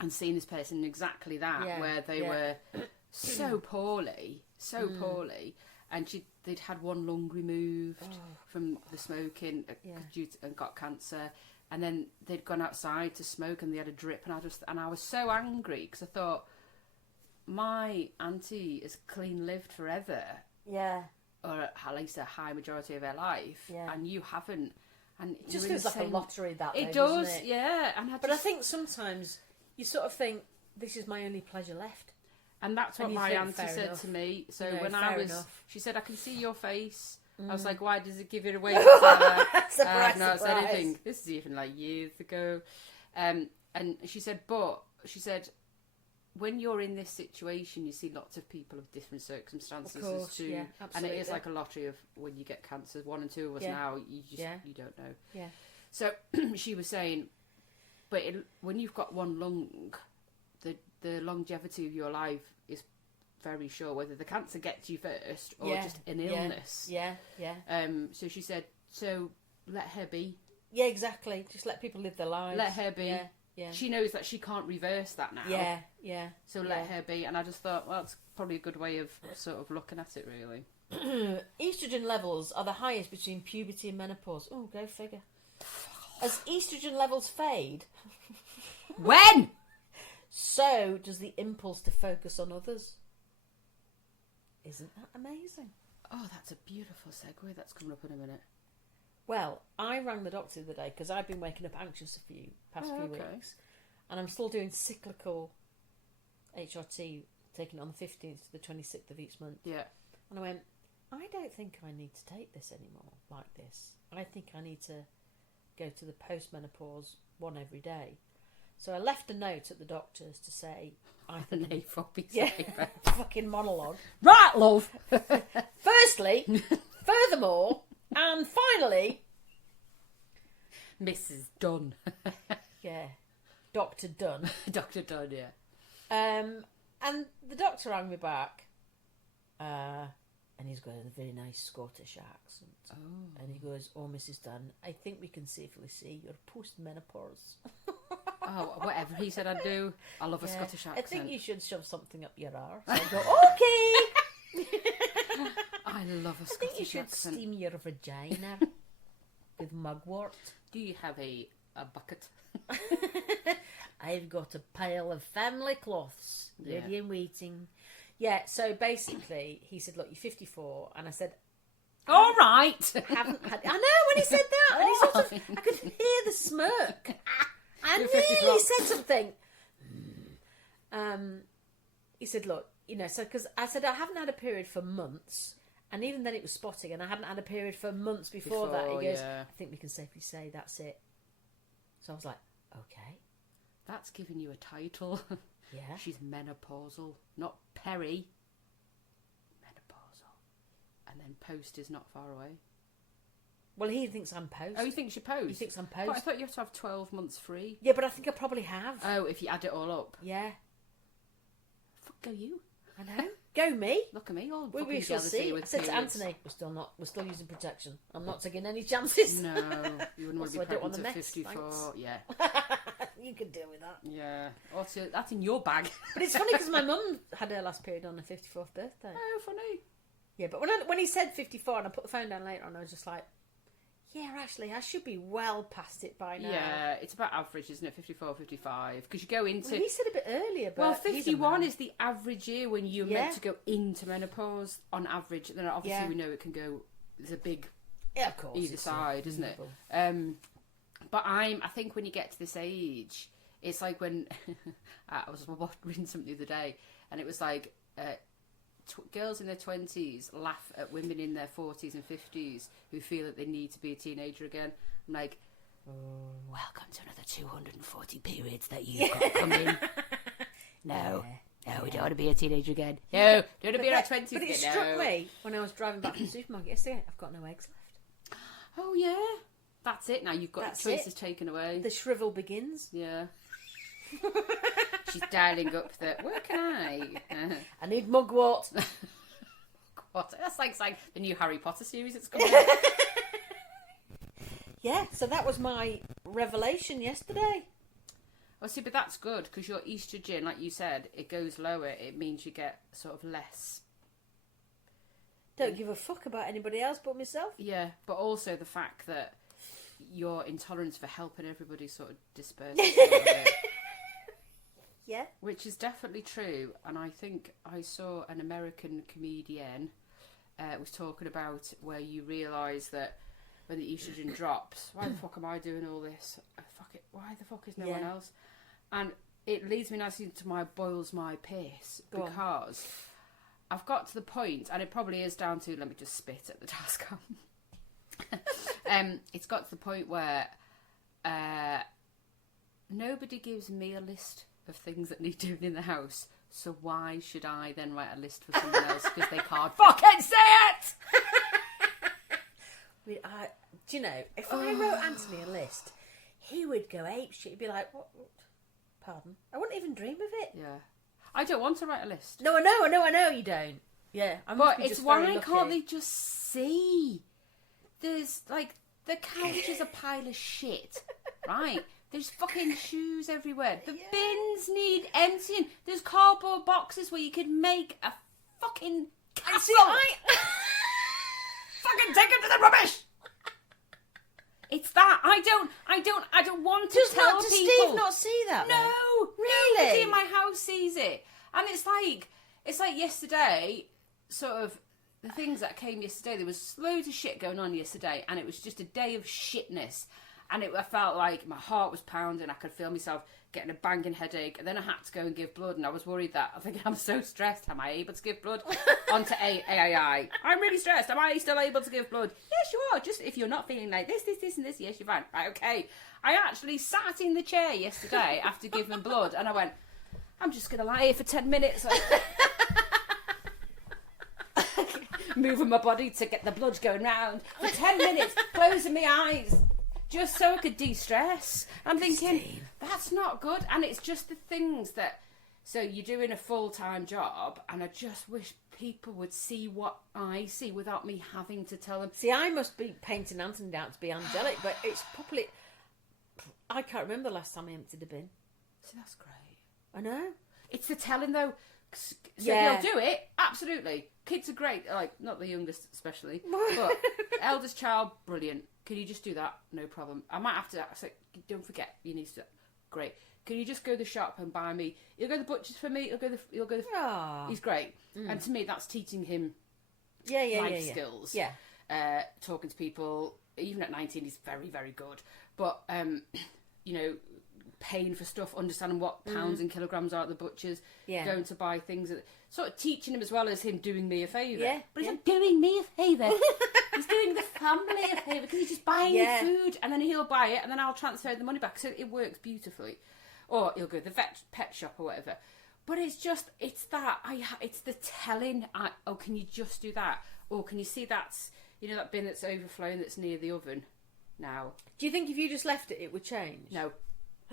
and seeing this person exactly that, where they were so poorly, and they'd had one lung removed from the smoking and got cancer, and then they'd gone outside to smoke and they had a drip, and I was so angry because I thought, my auntie has clean lived forever, or at least a high majority of her life, and you haven't, and it just feels like a lottery it does, doesn't it? Yeah, and I think sometimes you sort of think, this is my only pleasure left. And that's what my auntie said to me. So when I was, she said, I can see your face. I was like, why does it give it away? I've not said anything. This is even like years ago. And she said, when you're in this situation, you see lots of people of different circumstances. Of course, too. And it is like a lottery of when you get cancer. 1 and 2 of us now, you don't know. Yeah. So she was saying, when you've got one lung, the longevity of your life is very sure whether the cancer gets you first or just an illness. Yeah. So she said, so let her be. Yeah, exactly. Just let people live their lives. Let her be. Yeah. She knows that she can't reverse that now. Yeah. So let her be. And I just thought, well, it's probably a good way of sort of looking at it, really. Estrogen levels are the highest between puberty and menopause. Oh, go figure. As estrogen levels fade, When? so does the impulse to focus on others. Isn't that amazing? Oh, that's a beautiful segue. That's coming up in a minute. Well, I rang the doctor the other day because I've been waking up anxious past few weeks, and I'm still doing cyclical HRT, taking it on the 15th to the 26th of each month. Yeah. And I went, I don't think I need to take this anymore like this. I think I need to go to the post-menopause one every day. So I left a note at the doctor's to say, I think... An A4 piece Yeah, of paper. fucking monologue. Right, love. Firstly, furthermore, and finally... Mrs. Dunn. Yeah, Dr. Dunn. Dr. Dunn, yeah. And the doctor rang me back, and he's got a very nice Scottish accent. Oh. And he goes, "Oh, Mrs. Dunn, I think we can safely say you're post-menopause." Oh, whatever he said I'd do. I love a Scottish accent. I think you should shove something up your arse. I go, okay. I love a I Scottish think you should accent. steam your vagina with mugwort. Do you have a bucket? I've got a pile of family cloths Yeah. ready and waiting. Yeah, so basically, he said, "Look, you're 54," and I said, All right. "Haven't had." I know when he said that, and he sort of, I could hear the smirk. I You're nearly 54. said something. He said, "Look, so because I said I haven't had a period for months, and even then it was spotting, and I hadn't had a period for months before that." He goes, yeah. "I think we can safely say that's it." So I was like, "Okay, That's giving you a title. yeah." She's menopausal, not peri. Menopausal. And then post is not far away. Well, he thinks I'm post. Oh, you think she post? He thinks I'm But I post. thought you have to have 12 months free. Yeah, but I think I probably have. Oh, if you add it all up. Yeah, Fuck go you. I know. Go me. Look at me, all We fucking shall jealousy see. I with said to periods. Anthony, we're still using protection. I'm not taking any chances. No, you wouldn't want to Also, be I don't want pregnant the at mess, 54. thanks. Yeah, You can deal with that. yeah. Also, that's in your bag. But it's funny because my mum had her last period on her 54th birthday. Oh, funny. Yeah, but when he said 54 and I put the phone down later on, I was just like, yeah, actually, I should be well past it by now. Yeah, it's about average, isn't it? 54, 55. Because you go into... Well, he said a bit earlier, but Well, he's a 51 man. is the average year when you're meant to go into menopause on average. Then obviously we know it can go... There's a big Yeah, of course. either it's side, isn't it? reasonable. But I think when you get to this age, it's like when... I was reading something the other day, and it was like... girls in their 20s laugh at women in their 40s and 50s who feel that they need to be a teenager again. I'm like, welcome to another 240 periods that you've got coming. No, we don't want to be a teenager again. No, don't want to be in our 20s But again. it struck me when I was driving back from the supermarket yesterday, I've got no eggs left. Oh, yeah. That's it. Now you've got That's choices it. taken away. The shrivel begins. Yeah. She's dialing up the... Where can I? I need mugwort. What? That's like the new Harry Potter series that's coming out. Yeah, so that was my revelation yesterday. Oh, see, but that's good because your estrogen, like you said, it goes lower. It means you get sort of less. Don't give a fuck about anybody else but myself. Yeah, but also the fact that your intolerance for helping everybody sort of disperses a little bit. Yeah. Which is definitely true. And I think I saw an American comedian was talking about where you realise that when the estrogen drops, why the fuck am I doing all this? Fuck it. Why the fuck is no one else? And it leads me nicely into my boils my piss because I've got to the point, and it probably is down to, let me just spit at the task. It's got to the point where nobody gives me a list of things that need doing in the house, so why should I then write a list for someone else because they can't fucking say it? Do you know, if I wrote Anthony a list, he would go apeshit. He'd be like, what? Pardon? I wouldn't even dream of it. Yeah. I don't want to write a list. No, I know you don't. Yeah, But it's why can't they just see? There's like the couch is a pile of shit, right? There's fucking shoes everywhere. The bins need emptying. There's cardboard boxes where you could make a fucking castle. Fucking take it to the rubbish. It's that I don't want to tell Does people. Steve not see that? No, Really? Nobody in my house sees it, and it's like yesterday. Sort of the things that came yesterday. There was loads of shit going on yesterday, and it was just a day of shitness. And I felt like my heart was pounding. I could feel myself getting a banging headache, and then I had to go and give blood. And I was worried that I think I'm so stressed. Am I able to give blood? Onto AAI. I'm really stressed. Am I still able to give blood? Yes, you are. Just if you're not feeling like this, and this, yes, you're fine. Right, okay. I actually sat in the chair yesterday after giving blood, and I went, I'm just going to lie here for 10 minutes. Moving my body to get the blood going round for 10 minutes, closing my eyes, just so I could de-stress. I'm thinking, that's not good. And it's just the things that... So you're doing a full-time job, and I just wish people would see what I see without me having to tell them. See, I must be painting Anthony out to be angelic, but it's probably... I can't remember the last time I emptied a bin. So that's great. I know. It's the telling, though. So Yeah. if you'll do it, absolutely. Kids are great, like, not the youngest especially, but eldest child, brilliant. Can you just do that? No problem. I might have to say, don't forget, you need to. Great. Can you just go to the shop and buy me? You'll go to the butcher's for me. You'll go. Aww. He's great, and to me, that's teaching him life skills. Yeah. Talking to people, even at 19, he's very, very good. But paying for stuff, understanding what pounds and kilograms are at the butcher's, going to buy things, sort of teaching him as well as him doing me a favour. Yeah, but he's not doing me a favour. He's doing the family a favour because he's just buying the food, and then he'll buy it, and then I'll transfer the money back. So it works beautifully. Or he'll go to the pet shop or whatever. But it's the telling. Can you just do that? Or can you see that bin that's overflowing that's near the oven now? Do you think if you just left it, it would change? No.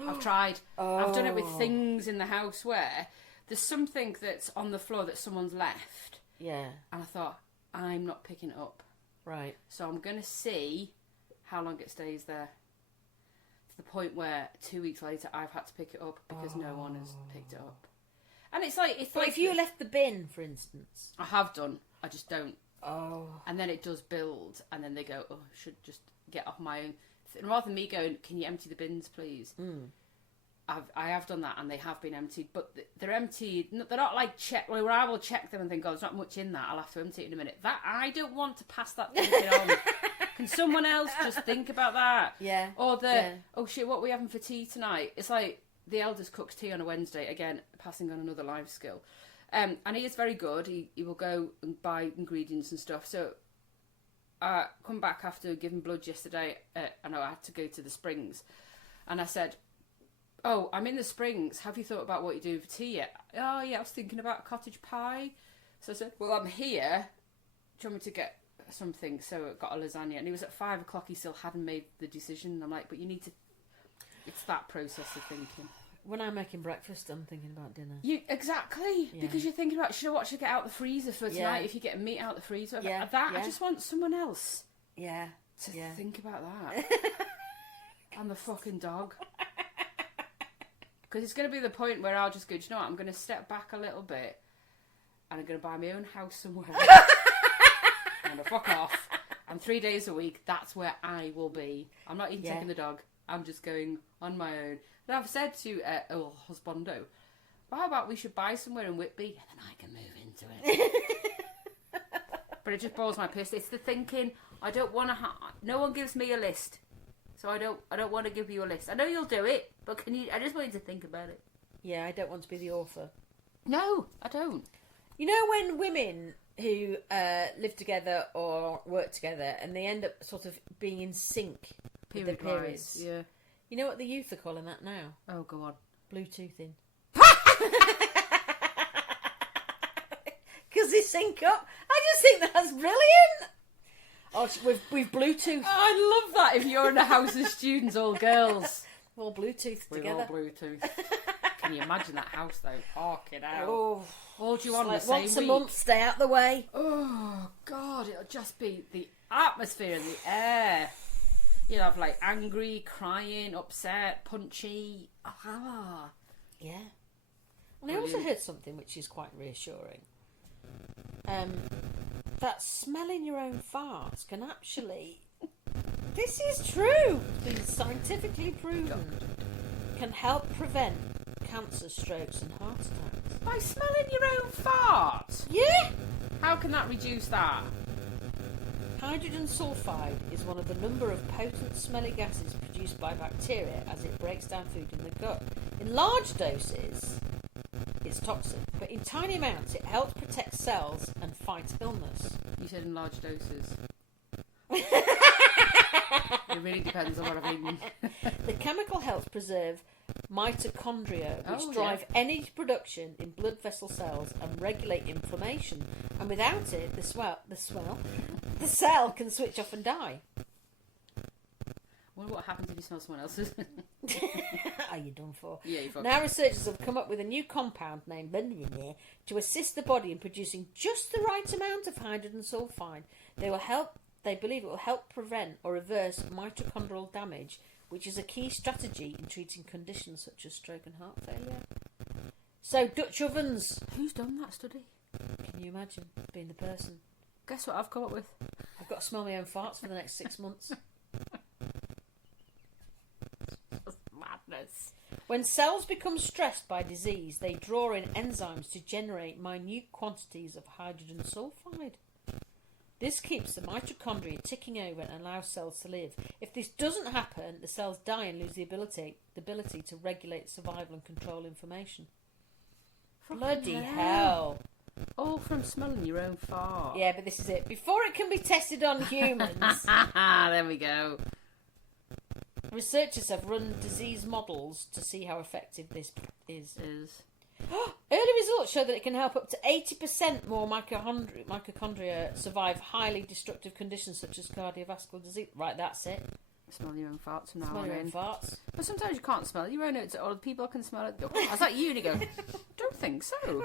I've tried. I've done it with things in the house where there's something that's on the floor that someone's left. Yeah. And I thought, I'm not picking it up. Right. So I'm going to see how long it stays there. To the point where 2 weeks later I've had to pick it up because no one has picked it up. And it's like... But if you left the bin, for instance... I have done. I just don't. Oh. And then it does build. And then they go, I should just get off my own... And rather than me going, can you empty the bins, please? I have done that, and they have been emptied, but they're emptied. They're not like where I will check them and think, oh, there's not much in that. I'll have to empty it in a minute. That I don't want to pass that thinking on. Can someone else just think about that? Yeah. Or oh shit, what are we having for tea tonight? It's like the eldest cooks tea on a Wednesday. Again, passing on another life skill. And he is very good. He will go and buy ingredients and stuff. So. Come back after giving blood yesterday, and I had to go to the Springs, and I said, "Oh, I'm in the Springs. Have you thought about what you're doing for tea yet?" "Oh yeah, I was thinking about a cottage pie." So I said, "Well, I'm here. Do you want me to get something?" So I got a lasagna, and it was at 5:00. He still hadn't made the decision. And I'm like, "But you need to." It's that process of thinking. When I'm making breakfast, I'm thinking about dinner. Exactly, because you're thinking about what should I get out the freezer for tonight if you get meat out the freezer. I just want someone else to think about that. And the fucking dog. Because it's going to be the point where I'll just go, do you know what, I'm going to step back a little bit and I'm going to buy my own house somewhere. I'm going to fuck off. And 3 days a week, that's where I will be. I'm not even taking the dog. I'm just going on my own. And I've said to husbando, well, how about we should buy somewhere in Whitby and then I can move into it. But it just boils my piss. It's the thinking. I don't want to. No one gives me a list, so I don't want to give you a list. I know you'll do it, but can you? I just want you to think about it. Yeah, I don't want to be the author. No, I don't. You know when women who live together or work together and they end up sort of being in sync with their periods? Yeah. You know what the youth are calling that now? Oh, go on. Bluetoothing. Because they sync up. I just think that's brilliant. Oh, we've Bluetooth. I love that if you're in a house of students, all girls. All Bluetooth We're together. all Bluetooth. Can you imagine that house though? Parking out. Oh, All do you want like the same once week? a month, stay out the way. Oh God, it'll just be the atmosphere and the air. You'll have like angry, crying, upset, punchy. Ah. Yeah. And I also heard something which is quite reassuring. That smelling your own farts can actually... This is true! It's been scientifically proven. Can help prevent cancer, strokes and heart attacks. By smelling your own fart? Yeah! How can that reduce that? Hydrogen sulfide is one of a number of potent smelly gases produced by bacteria as it breaks down food in the gut. In large doses, it's toxic, but in tiny amounts it helps protect cells and fight illness. You said in large doses. It really depends on what I've eaten. The chemical helps preserve mitochondria, which Oh, drive energy production in blood vessel cells and regulate inflammation. And without it, the cell can switch off and die. I wonder what happens if you smell someone else's. Are you done for? Yeah, you fucked. Now researchers have come up with a new compound named Vagina to assist the body in producing just the right amount of hydrogen sulfide. They believe it will help prevent or reverse mitochondrial damage, which is a key strategy in treating conditions such as stroke and heart failure. So, Dutch ovens. Who's done that study? Can you imagine being the person? Guess what I've come up with? I've got to smell my own farts for the next 6 months. Madness. When cells become stressed by disease, they draw in enzymes to generate minute quantities of hydrogen sulfide. This keeps the mitochondria ticking over and allows cells to live. If this doesn't happen, the cells die and lose the ability to regulate survival and control inflammation. Bloody hell. All from smelling your own fart. Yeah, but this is it. Before it can be tested on humans, There we go. researchers have run disease models to see how effective this is. Early results show that it can help up to 80% more mitochondria survive highly destructive conditions such as cardiovascular disease. Right, that's it. Smell your own farts from now Smell on your own in. farts. But sometimes you can't smell your own, or other people can smell it. I was like you and you go, don't think so.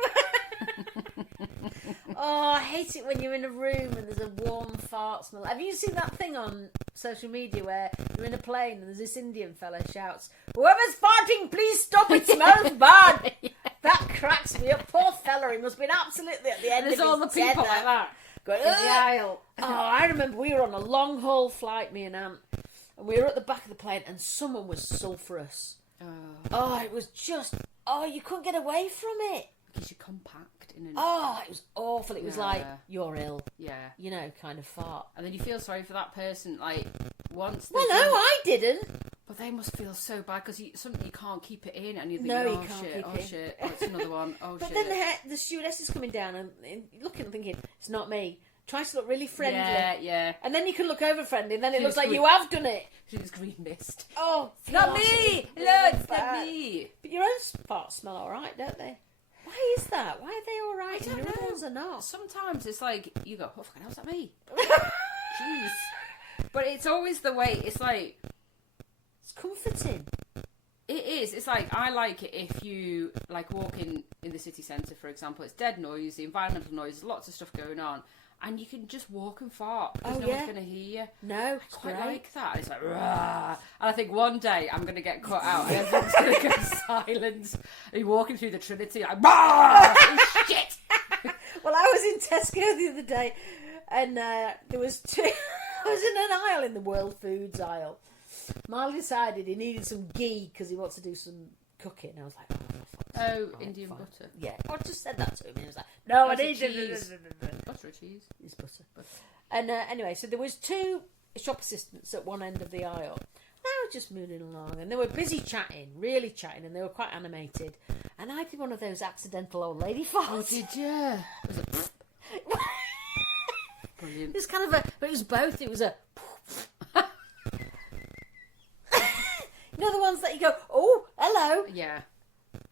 Oh, I hate it when you're in a room and there's a warm fart smell. Have you seen that thing on social media where you're in a plane and there's this Indian fella shouts, "Whoever's farting, please stop, it smells bad." That cracks me up. Poor fella, he must have been absolutely at the end There's of all his the people tether. like that. Going, in the aisle. Oh, I remember we were on a long haul flight, me and Aunt, and we were at the back of the plane and someone was sulphurous. Oh, it was just, you couldn't get away from it. Because you're compact in an... Oh, it was awful. It was like, Yeah. you're ill. Yeah. You know, kind of fart. And then you feel sorry for that person, like, once... Well, no, I didn't. But they must feel so bad, because you can't keep it in, and you think, No, oh, you can't shit, keep oh, it in. shit, oh, it's another one, oh, But shit. then the stewardess is coming down and looking and thinking, it's not me. Tries to look really friendly. Yeah. And then you can look over friendly and then it She looks was like green. you have done it. She's green mist. Oh, Not gosh, me! it's No, really it's not bad. me! But your own farts smell alright, don't they? Why is that? Why are they alright and don't your other know. ones are not? Sometimes it's like, you go, oh, fucking hell, is that me? Jeez. But it's always the way, it's like... It's comforting. It is. It's like, I like it if you, like, walk in the city centre, for example. It's dead noisy, environmental noise, lots of stuff going on. And you can just walk and fart because Oh, no yeah. one's going to hear you. No, I it's quite great. like that. And it's like, rah. And I think one day I'm going to get cut out and everyone's going to go silent. And you're walking through the Trinity like, rah! Shit! Well, I was in Tesco the other day and there was two... I was in an aisle in the World Foods aisle. Marley decided he needed some ghee because he wants to do some cooking. I was like, oh, for fuck's sake. Right, Indian fine. butter. Yeah, I just said that to him. And he was like, no, I That's a need cheese. it. Butter or cheese? It's butter. And anyway, so there was two shop assistants at one end of the aisle. They were just moving along and they were busy chatting, really chatting, and they were quite animated. And I did one of those accidental old lady farts. Oh, did you? Was it... Brilliant. It was kind of a, but it was both. It was a, you know, the ones that you go, oh, hello. Yeah.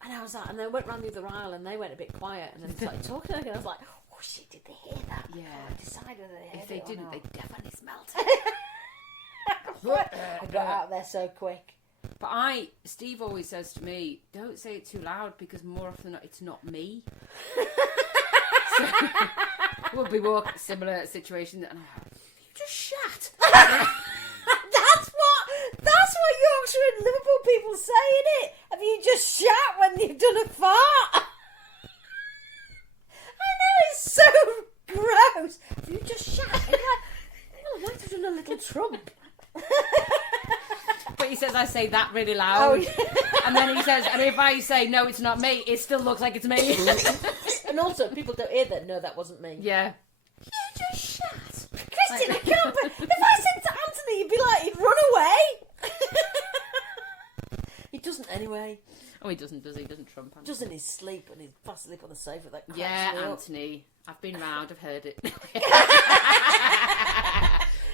And I was like, and they went round the other aisle and they went a bit quiet and then started talking again. I was like, oh shit, did they hear that? Yeah. Oh, I decided whether they heard If they it or didn't, not. they definitely smelt it. I got out there so quick. But Steve always says to me, don't say it too loud because more often than not, it's not me. So, we'll be walking a similar situation and you just shat. That's what Yorkshire and Liverpool people say, innit? Have you just shat when you've done a fart? I know, it's so gross. Have you just shat? And you're like, oh, I might have done a little trump. But he says I say that really loud. And then he says, and if I say, no, it's not me, it still looks like it's me. And also, people don't hear that, no, that wasn't me. Yeah. You just shat. Christian, I can't. If I said to Anthony, you'd be like, he'd run away. He doesn't anyway. Oh, he doesn't, does he? He doesn't trump. Just in his sleep, when he's fast asleep on the sofa. That cracks Yeah, me up. Anthony. I've been round, I've heard it.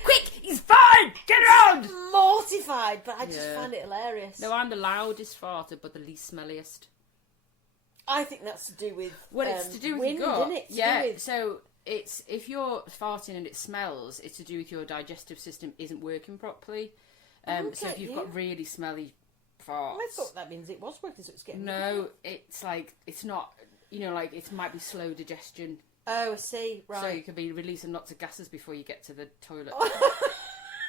Quick, he's fine! Get around! Mortified, but I just Yeah. find it hilarious. No, I'm the loudest farter, but the least smelliest. I think that's to do with Well, it's to do with wind, your gut. isn't it? To Yeah, do with... so it's if you're farting and it smells, it's to do with your digestive system isn't working properly. So if you've got really smelly farts, I thought that means it was working, so it's getting... no, it's like it's not. You know, like it might be slow digestion. Oh, I see. Right. So you could be releasing lots of gases before you get to the toilet.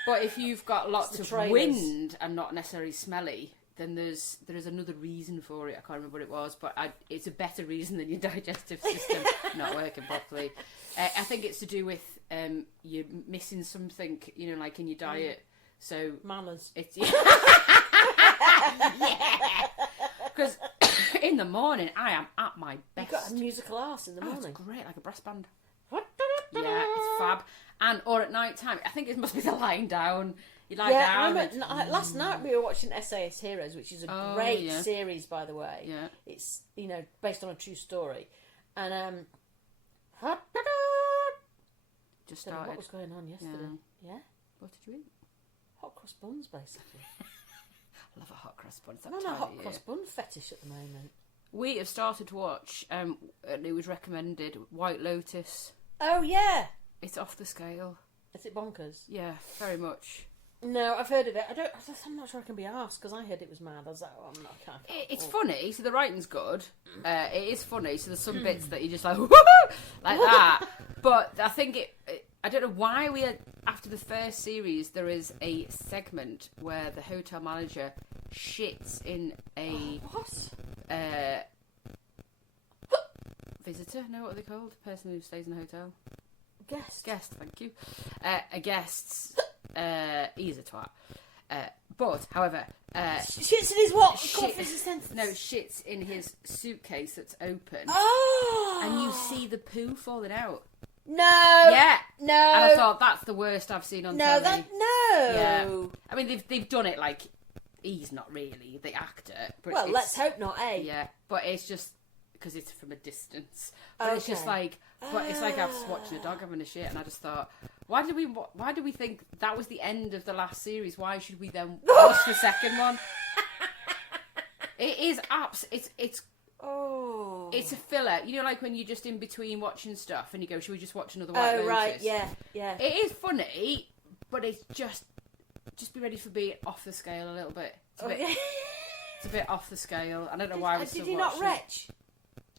But if you've got lots of trailers. wind and not necessarily smelly, then there is another reason for it. I can't remember what it was, but it's a better reason than your digestive system not working properly. I think it's to do with you're missing something, you know, like in your diet. So manners. it's because in the morning I am at my best. You've got a musical arse in the morning. It's great, like a brass band. Yeah, it's fab. And or at night time, I think it must be the lying down. You lie down. Last night we were watching SAS Heroes, which is a great series, by the way. Yeah. It's, you know, based on a true story. And Just don't know started. what was going on yesterday. Yeah? What did you eat? Hot cross buns, basically. I love a hot cross bun. It's I'm that on a time hot of cross year. bun fetish at the moment. We have started to watch, and it was recommended, White Lotus. Oh, yeah. It's off the scale. Is it bonkers? Yeah, very much. No, I've heard of it. I'm not sure I can be asked because I heard it was mad. I was like, oh, I can't. It's funny, so the writing's good. It is funny, so there's some bits that you just like, woohoo, like that. But I think I don't know why after the first series, there is a segment where the hotel manager shits in a What? visitor. Know what they're called? The person who stays in the hotel. Guest, thank you. A guest's. He's a twat. But, however, shits in his what? shit, no, shits in his suitcase that's open, Oh! and you see the poo falling out. No. Yeah. No. And I thought that's the worst I've seen on telly. No. Yeah. I mean, they've done it like he's not really the actor. But Well, let's hope not, eh? Yeah, but it's just because it's from a distance. But it's just like, but it's like I was watching a dog having a shit, and I just thought, why do we think that was the end of the last series? Why should we then watch the second one? It is it's a filler. You know, like when you're just in between watching stuff and you go, should we just watch another White Lotus? Right, yeah. It is funny, but it's just be ready for being off the scale a little bit. It's a bit off the scale. I don't know why I was still watching. Did watching he not retch?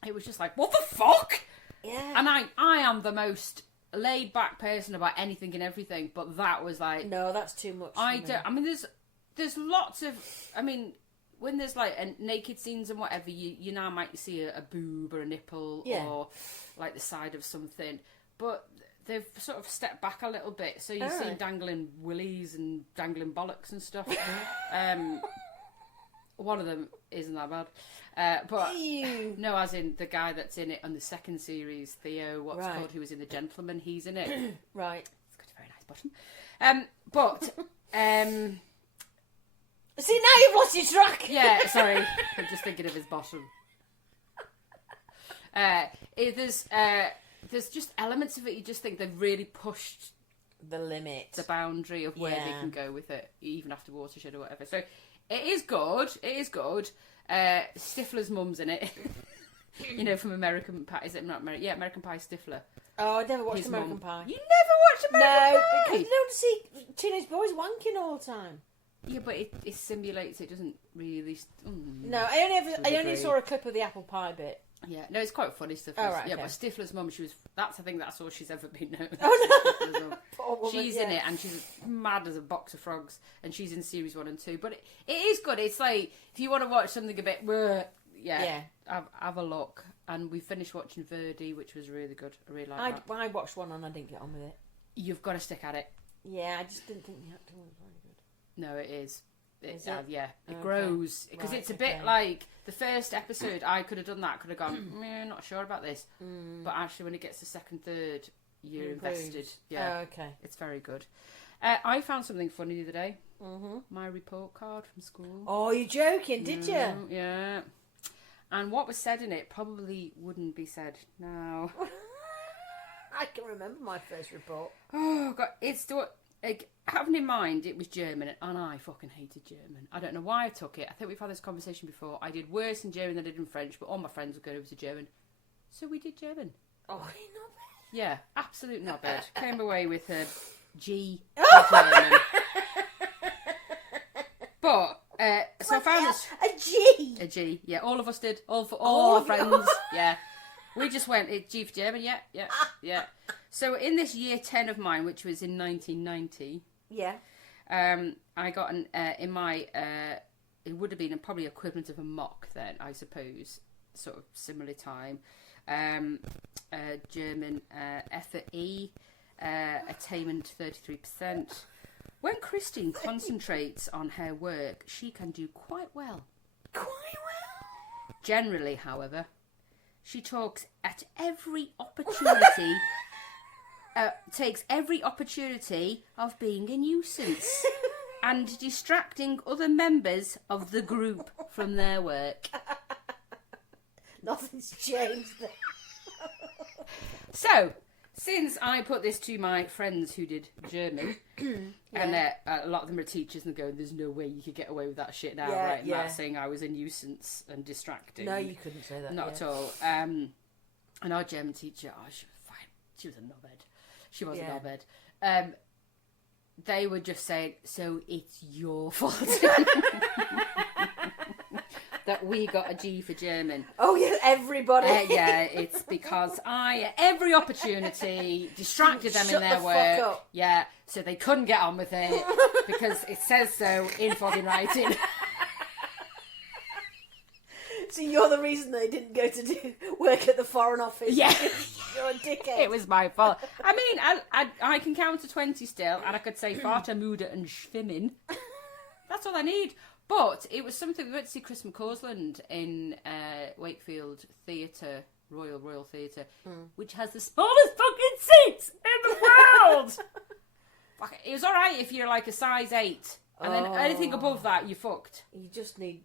It was just like, what the fuck? Yeah. And I am the most laid back person about anything and everything, but that was like, no, that's too much. I mean, there's lots of, I mean, when there's like naked scenes and whatever, you now might see a boob or a nipple or like the side of something, but they've sort of stepped back a little bit, so you see dangling willies and dangling bollocks and stuff. One of them isn't that bad. But no, as in the guy that's in it on the second series, Theo, called, who was in The Gentleman, he's in it. Right. It's got a very nice bottom. See, now you've lost your track. Yeah, sorry. I'm just thinking of his bottom. There's just elements of it you just think they've really pushed the limit, the boundary of where they can go with it, even after Watershed or whatever. So it is good. Stifler's mum's in it. You know, from American Pie. Is it not American? Yeah, American Pie Stifler. Oh, I never watched His American mum. Pie. You never watched American Pie? No, because you don't see teenage boys wanking all the time. Yeah, but it simulates. It doesn't really. No, I only saw a clip of the apple pie bit. Yeah, no, it's quite funny stuff. Oh, right, yeah, okay. but Stifler's mum, I think that's all she's ever been known. Oh no, poor woman, she's in it, and she's mad as a box of frogs, and she's in series 1 and 2. But it is good. It's like if you want to watch something a bit, have a look. And we finished watching Verdi, which was really good. I really liked that. I watched one and I didn't get on with it. You've got to stick at it. Yeah, I just didn't think the acting was very good. No, it is. It Okay. grows because it's a bit like the first episode. I could have done that. Could have gone. Not sure about this. But actually, when it gets to second, third, you're invested. Yeah. Oh, okay. It's very good. I found something funny the other day. My report card from school. Oh, you're joking? Did you? Yeah. And what was said in it probably wouldn't be said now. I can remember my first report. Oh God! Having in mind it was German, and I fucking hated German. I don't know why I took it. I think we've had this conversation before. I did worse in German than I did in French, but all my friends were going over to German, so we did German. Oh, not bad. Yeah, absolute not bad. Came away with a G for German. But so I found this a G. A G. Yeah, all of us did. All our friends. Yeah. We just went, G for German, yeah. So in this year 10 of mine, which was in 1990, I got in my, it would have been probably equivalent of a mock then, I suppose, sort of similar time. German, effort E, attainment 33%. When Christine concentrates on her work, she can do quite well. Generally, however, she talks at every opportunity, takes every opportunity of being a nuisance and distracting other members of the group from their work. Nothing's changed there. So, since I put this to my friends who did German, and a lot of them are teachers and they're going, there's no way you could get away with that shit now, right? And that's saying I was a nuisance and distracting. No, you couldn't say that. Not at all. And our German teacher, she was fine. She was a knobhead. She was a knobhead. They were just saying, so it's your fault that we got a G for German. Oh, yeah, everybody. It's because I, at every opportunity, distracted them in their work. Fuck up. Yeah, so they couldn't get on with it because it says so in fucking writing. So you're the reason they didn't go to do work at the Foreign Office? Yeah. You're a dickhead. It was my fault. I mean, I can count to 20 still, and I could say Vatermude and Schwimmen. That's all I need. But it was something, we went to see Chris McCausland in Wakefield Theatre, Royal Theatre, which has the smallest fucking seats in the world! It was alright if you're like a size 8, and then anything above that, you're fucked. You just need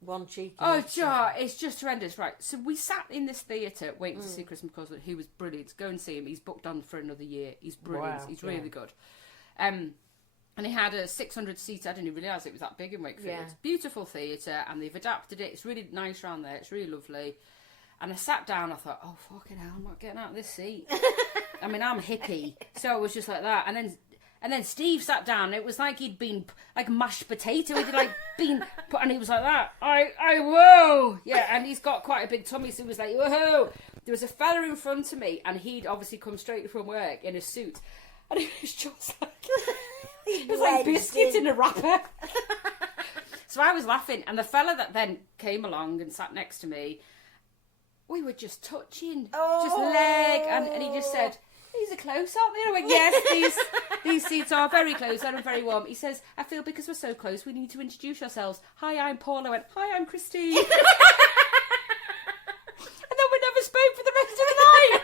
one cheek. It's just horrendous. Right, so we sat in this theatre waiting to see Chris McCausland, who was brilliant. Go and see him. He's booked on for another year. He's brilliant. Wow, He's really good. And he had a 600 seats. I didn't even realise it was that big in Wakefield. Yeah. Beautiful theatre, and they've adapted it. It's really nice around there. It's really lovely. And I sat down. I thought, oh fucking hell, I'm not getting out of this seat. I mean, I'm hippie, so I was just like that. And then Steve sat down. It was like he'd been like mashed potato. He'd like been put, and he was like that. Whoa, yeah. And he's got quite a big tummy, so he was like, whoa. There was a fella in front of me, and he'd obviously come straight from work in a suit, and it was just like. It was like biscuits in a wrapper. So I was laughing, and the fella that then came along and sat next to me, we were just touching, just leg, and he just said, these are close, aren't they? And I went, yes, these seats are very close and very warm. He says, I feel because we're so close, we need to introduce ourselves. Hi, I'm Paul. I went, hi, I'm Christine. And then we never spoke for the rest of the night.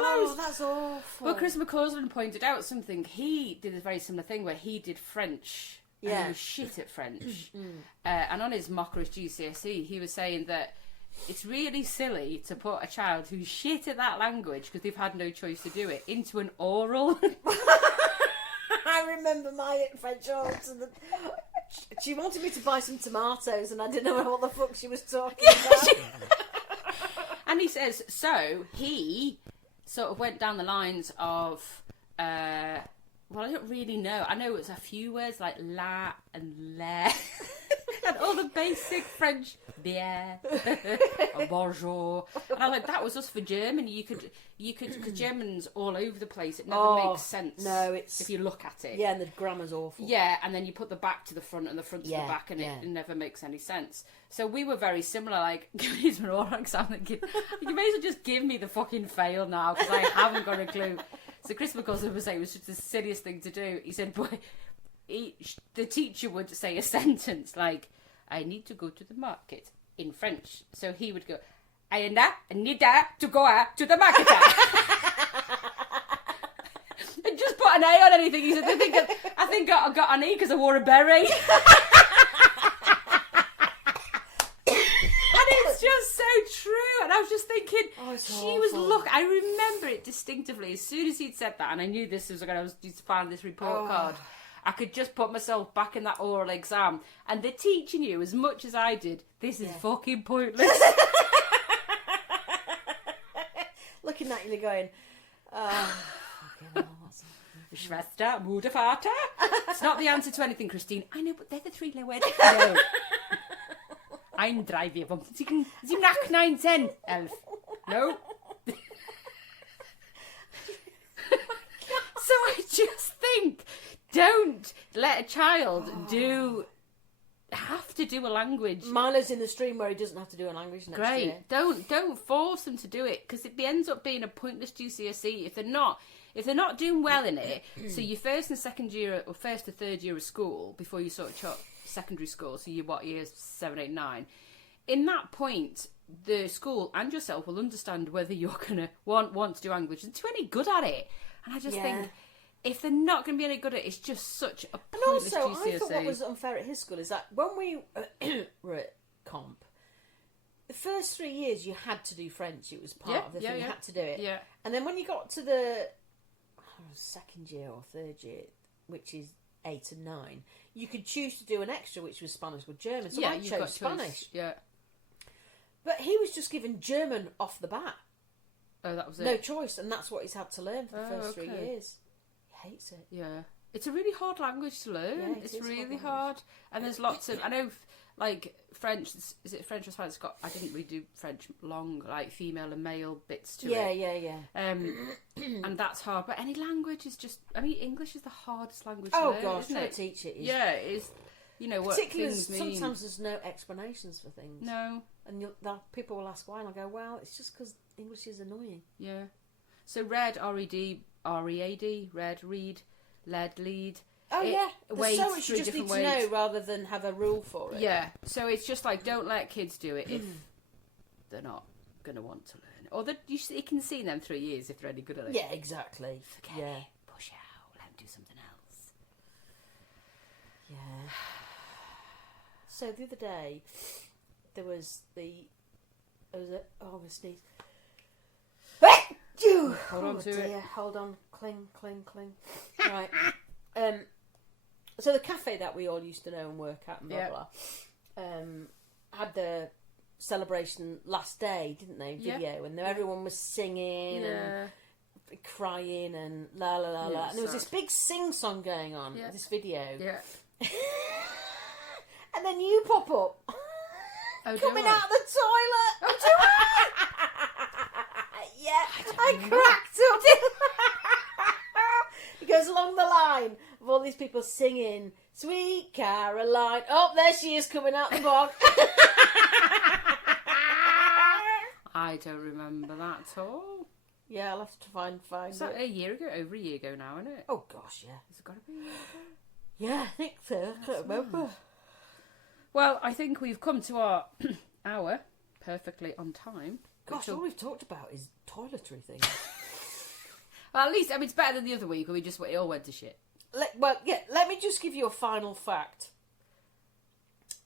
Oh, that's awful. Well, Chris McCausland pointed out something. He did a very similar thing where he did French. And he was shit at French. And on his mockerish GCSE, he was saying that it's really silly to put a child who's shit at that language, because they've had no choice to do it, into an oral. I remember my French oral. She wanted me to buy some tomatoes, and I didn't know what the fuck she was talking about. And he says, so he sort of went down the lines of, well, I don't really know. I know it's a few words like la and le. And all the basic French, bien, bonjour. And I was like, that was us for German. You could, because German's all over the place. It never makes sense. No, it's if you look at it. Yeah, and the grammar's awful. Yeah, and then you put the back to the front and the front to the back, and it never makes any sense. So we were very similar. Like, these were all like, I'm thinking, you may as well just give me the fucking fail now because I haven't got a clue. So Chris McCausland was saying it was just the silliest thing to do. He said, boy, the teacher would say a sentence like, I need to go to the market in French. So he would go, I need to go to the market. And just put an A on anything. He said, I think I got an E because I wore a beret. And it's just so true. And I was just thinking, I remember it distinctively as soon as he'd said that. And I knew this was when I was to find this report card. I could just put myself back in that oral exam. And they're teaching you as much as I did. This is fucking pointless. Looking at you going, Schwester, Mutter, Vater. It's not the answer to anything, Christine. I know, but they're the three words. No. Ein, drei, vier, fünf, sieben, acht, nine, 10, 11. No. So I just think, don't let a child have to do a language. Milo's in the stream where he doesn't have to do a language next year. Don't force them to do it because it ends up being a pointless GCSE if they're not doing well in it. So your first and second year or first to third year of school before you sort of secondary school. So years 7, 8, 9. In that point, the school and yourself will understand whether you're gonna want to do language and to be any good at it. And I just think, if they're not going to be any good at it, it's just such a pointless GCSE. And also, I thought what was unfair at his school is that when we were at comp, the first 3 years you had to do French. It was part of the thing. You had to do it. Yeah. And then when you got to the second year or third year, which is 8 and 9, you could choose to do an extra, which was Spanish or German. So I chose Spanish. Yeah. But he was just given German off the bat. Oh, that was it. No choice, and that's what he's had to learn for the first 3 years. He hates it. Yeah. It's a really hard language to learn. Yeah, it's really hard. And there's lots of... I know, like, French... Is it French or Spanish? I didn't really do French long, like, female and male bits to it. Yeah. And that's hard. But any language is just... I mean, English is the hardest language to learn, Oh, gosh, isn't trying it? to teach it is... Yeah, it is... You know, what things mean. Sometimes there's no explanations for things. No. And people will ask why, and I'll go, well, it's just because English is annoying. Yeah. So read, R-E-D, R-E-A-D, read, read, led, lead. Oh, yeah. There's so much you just need to know rather than have a rule for it. Yeah. So it's just like, don't let kids do it if they're not going to want to learn it. Or that you can see in them 3 years if they're any good at it. Yeah, exactly. Forget it. Push out. Let them do something else. Yeah. So the other day, there was a sneeze. Hold on to it. Hold on. Cling. Right. So the cafe that we all used to know and work at and blah blah, had the celebration last day, didn't they? Video, and everyone was singing and crying and la la la la, and there was this big sing song going on. This video. Yeah. And then you pop up, coming out of the toilet. Oh, do I? Yeah, I cracked up. It goes along the line of all these people singing "Sweet Caroline." Oh, there she is coming out the bog. I don't remember that at all. Yeah, I'll have to find Is that it. a year ago? Over a year ago now, isn't it? Oh gosh, yeah. Has it got to be a year ago? Yeah, I think so. I can't remember. Well, I think we've come to our hour perfectly on time. Gosh, all we've talked about is toiletry things. Well, at least, I mean, it's better than the other week where it all went to shit. Let me just give you a final fact.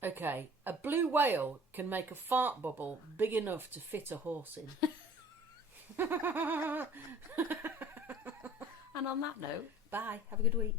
Okay, a blue whale can make a fart bubble big enough to fit a horse in. And on that note, bye. Have a good week.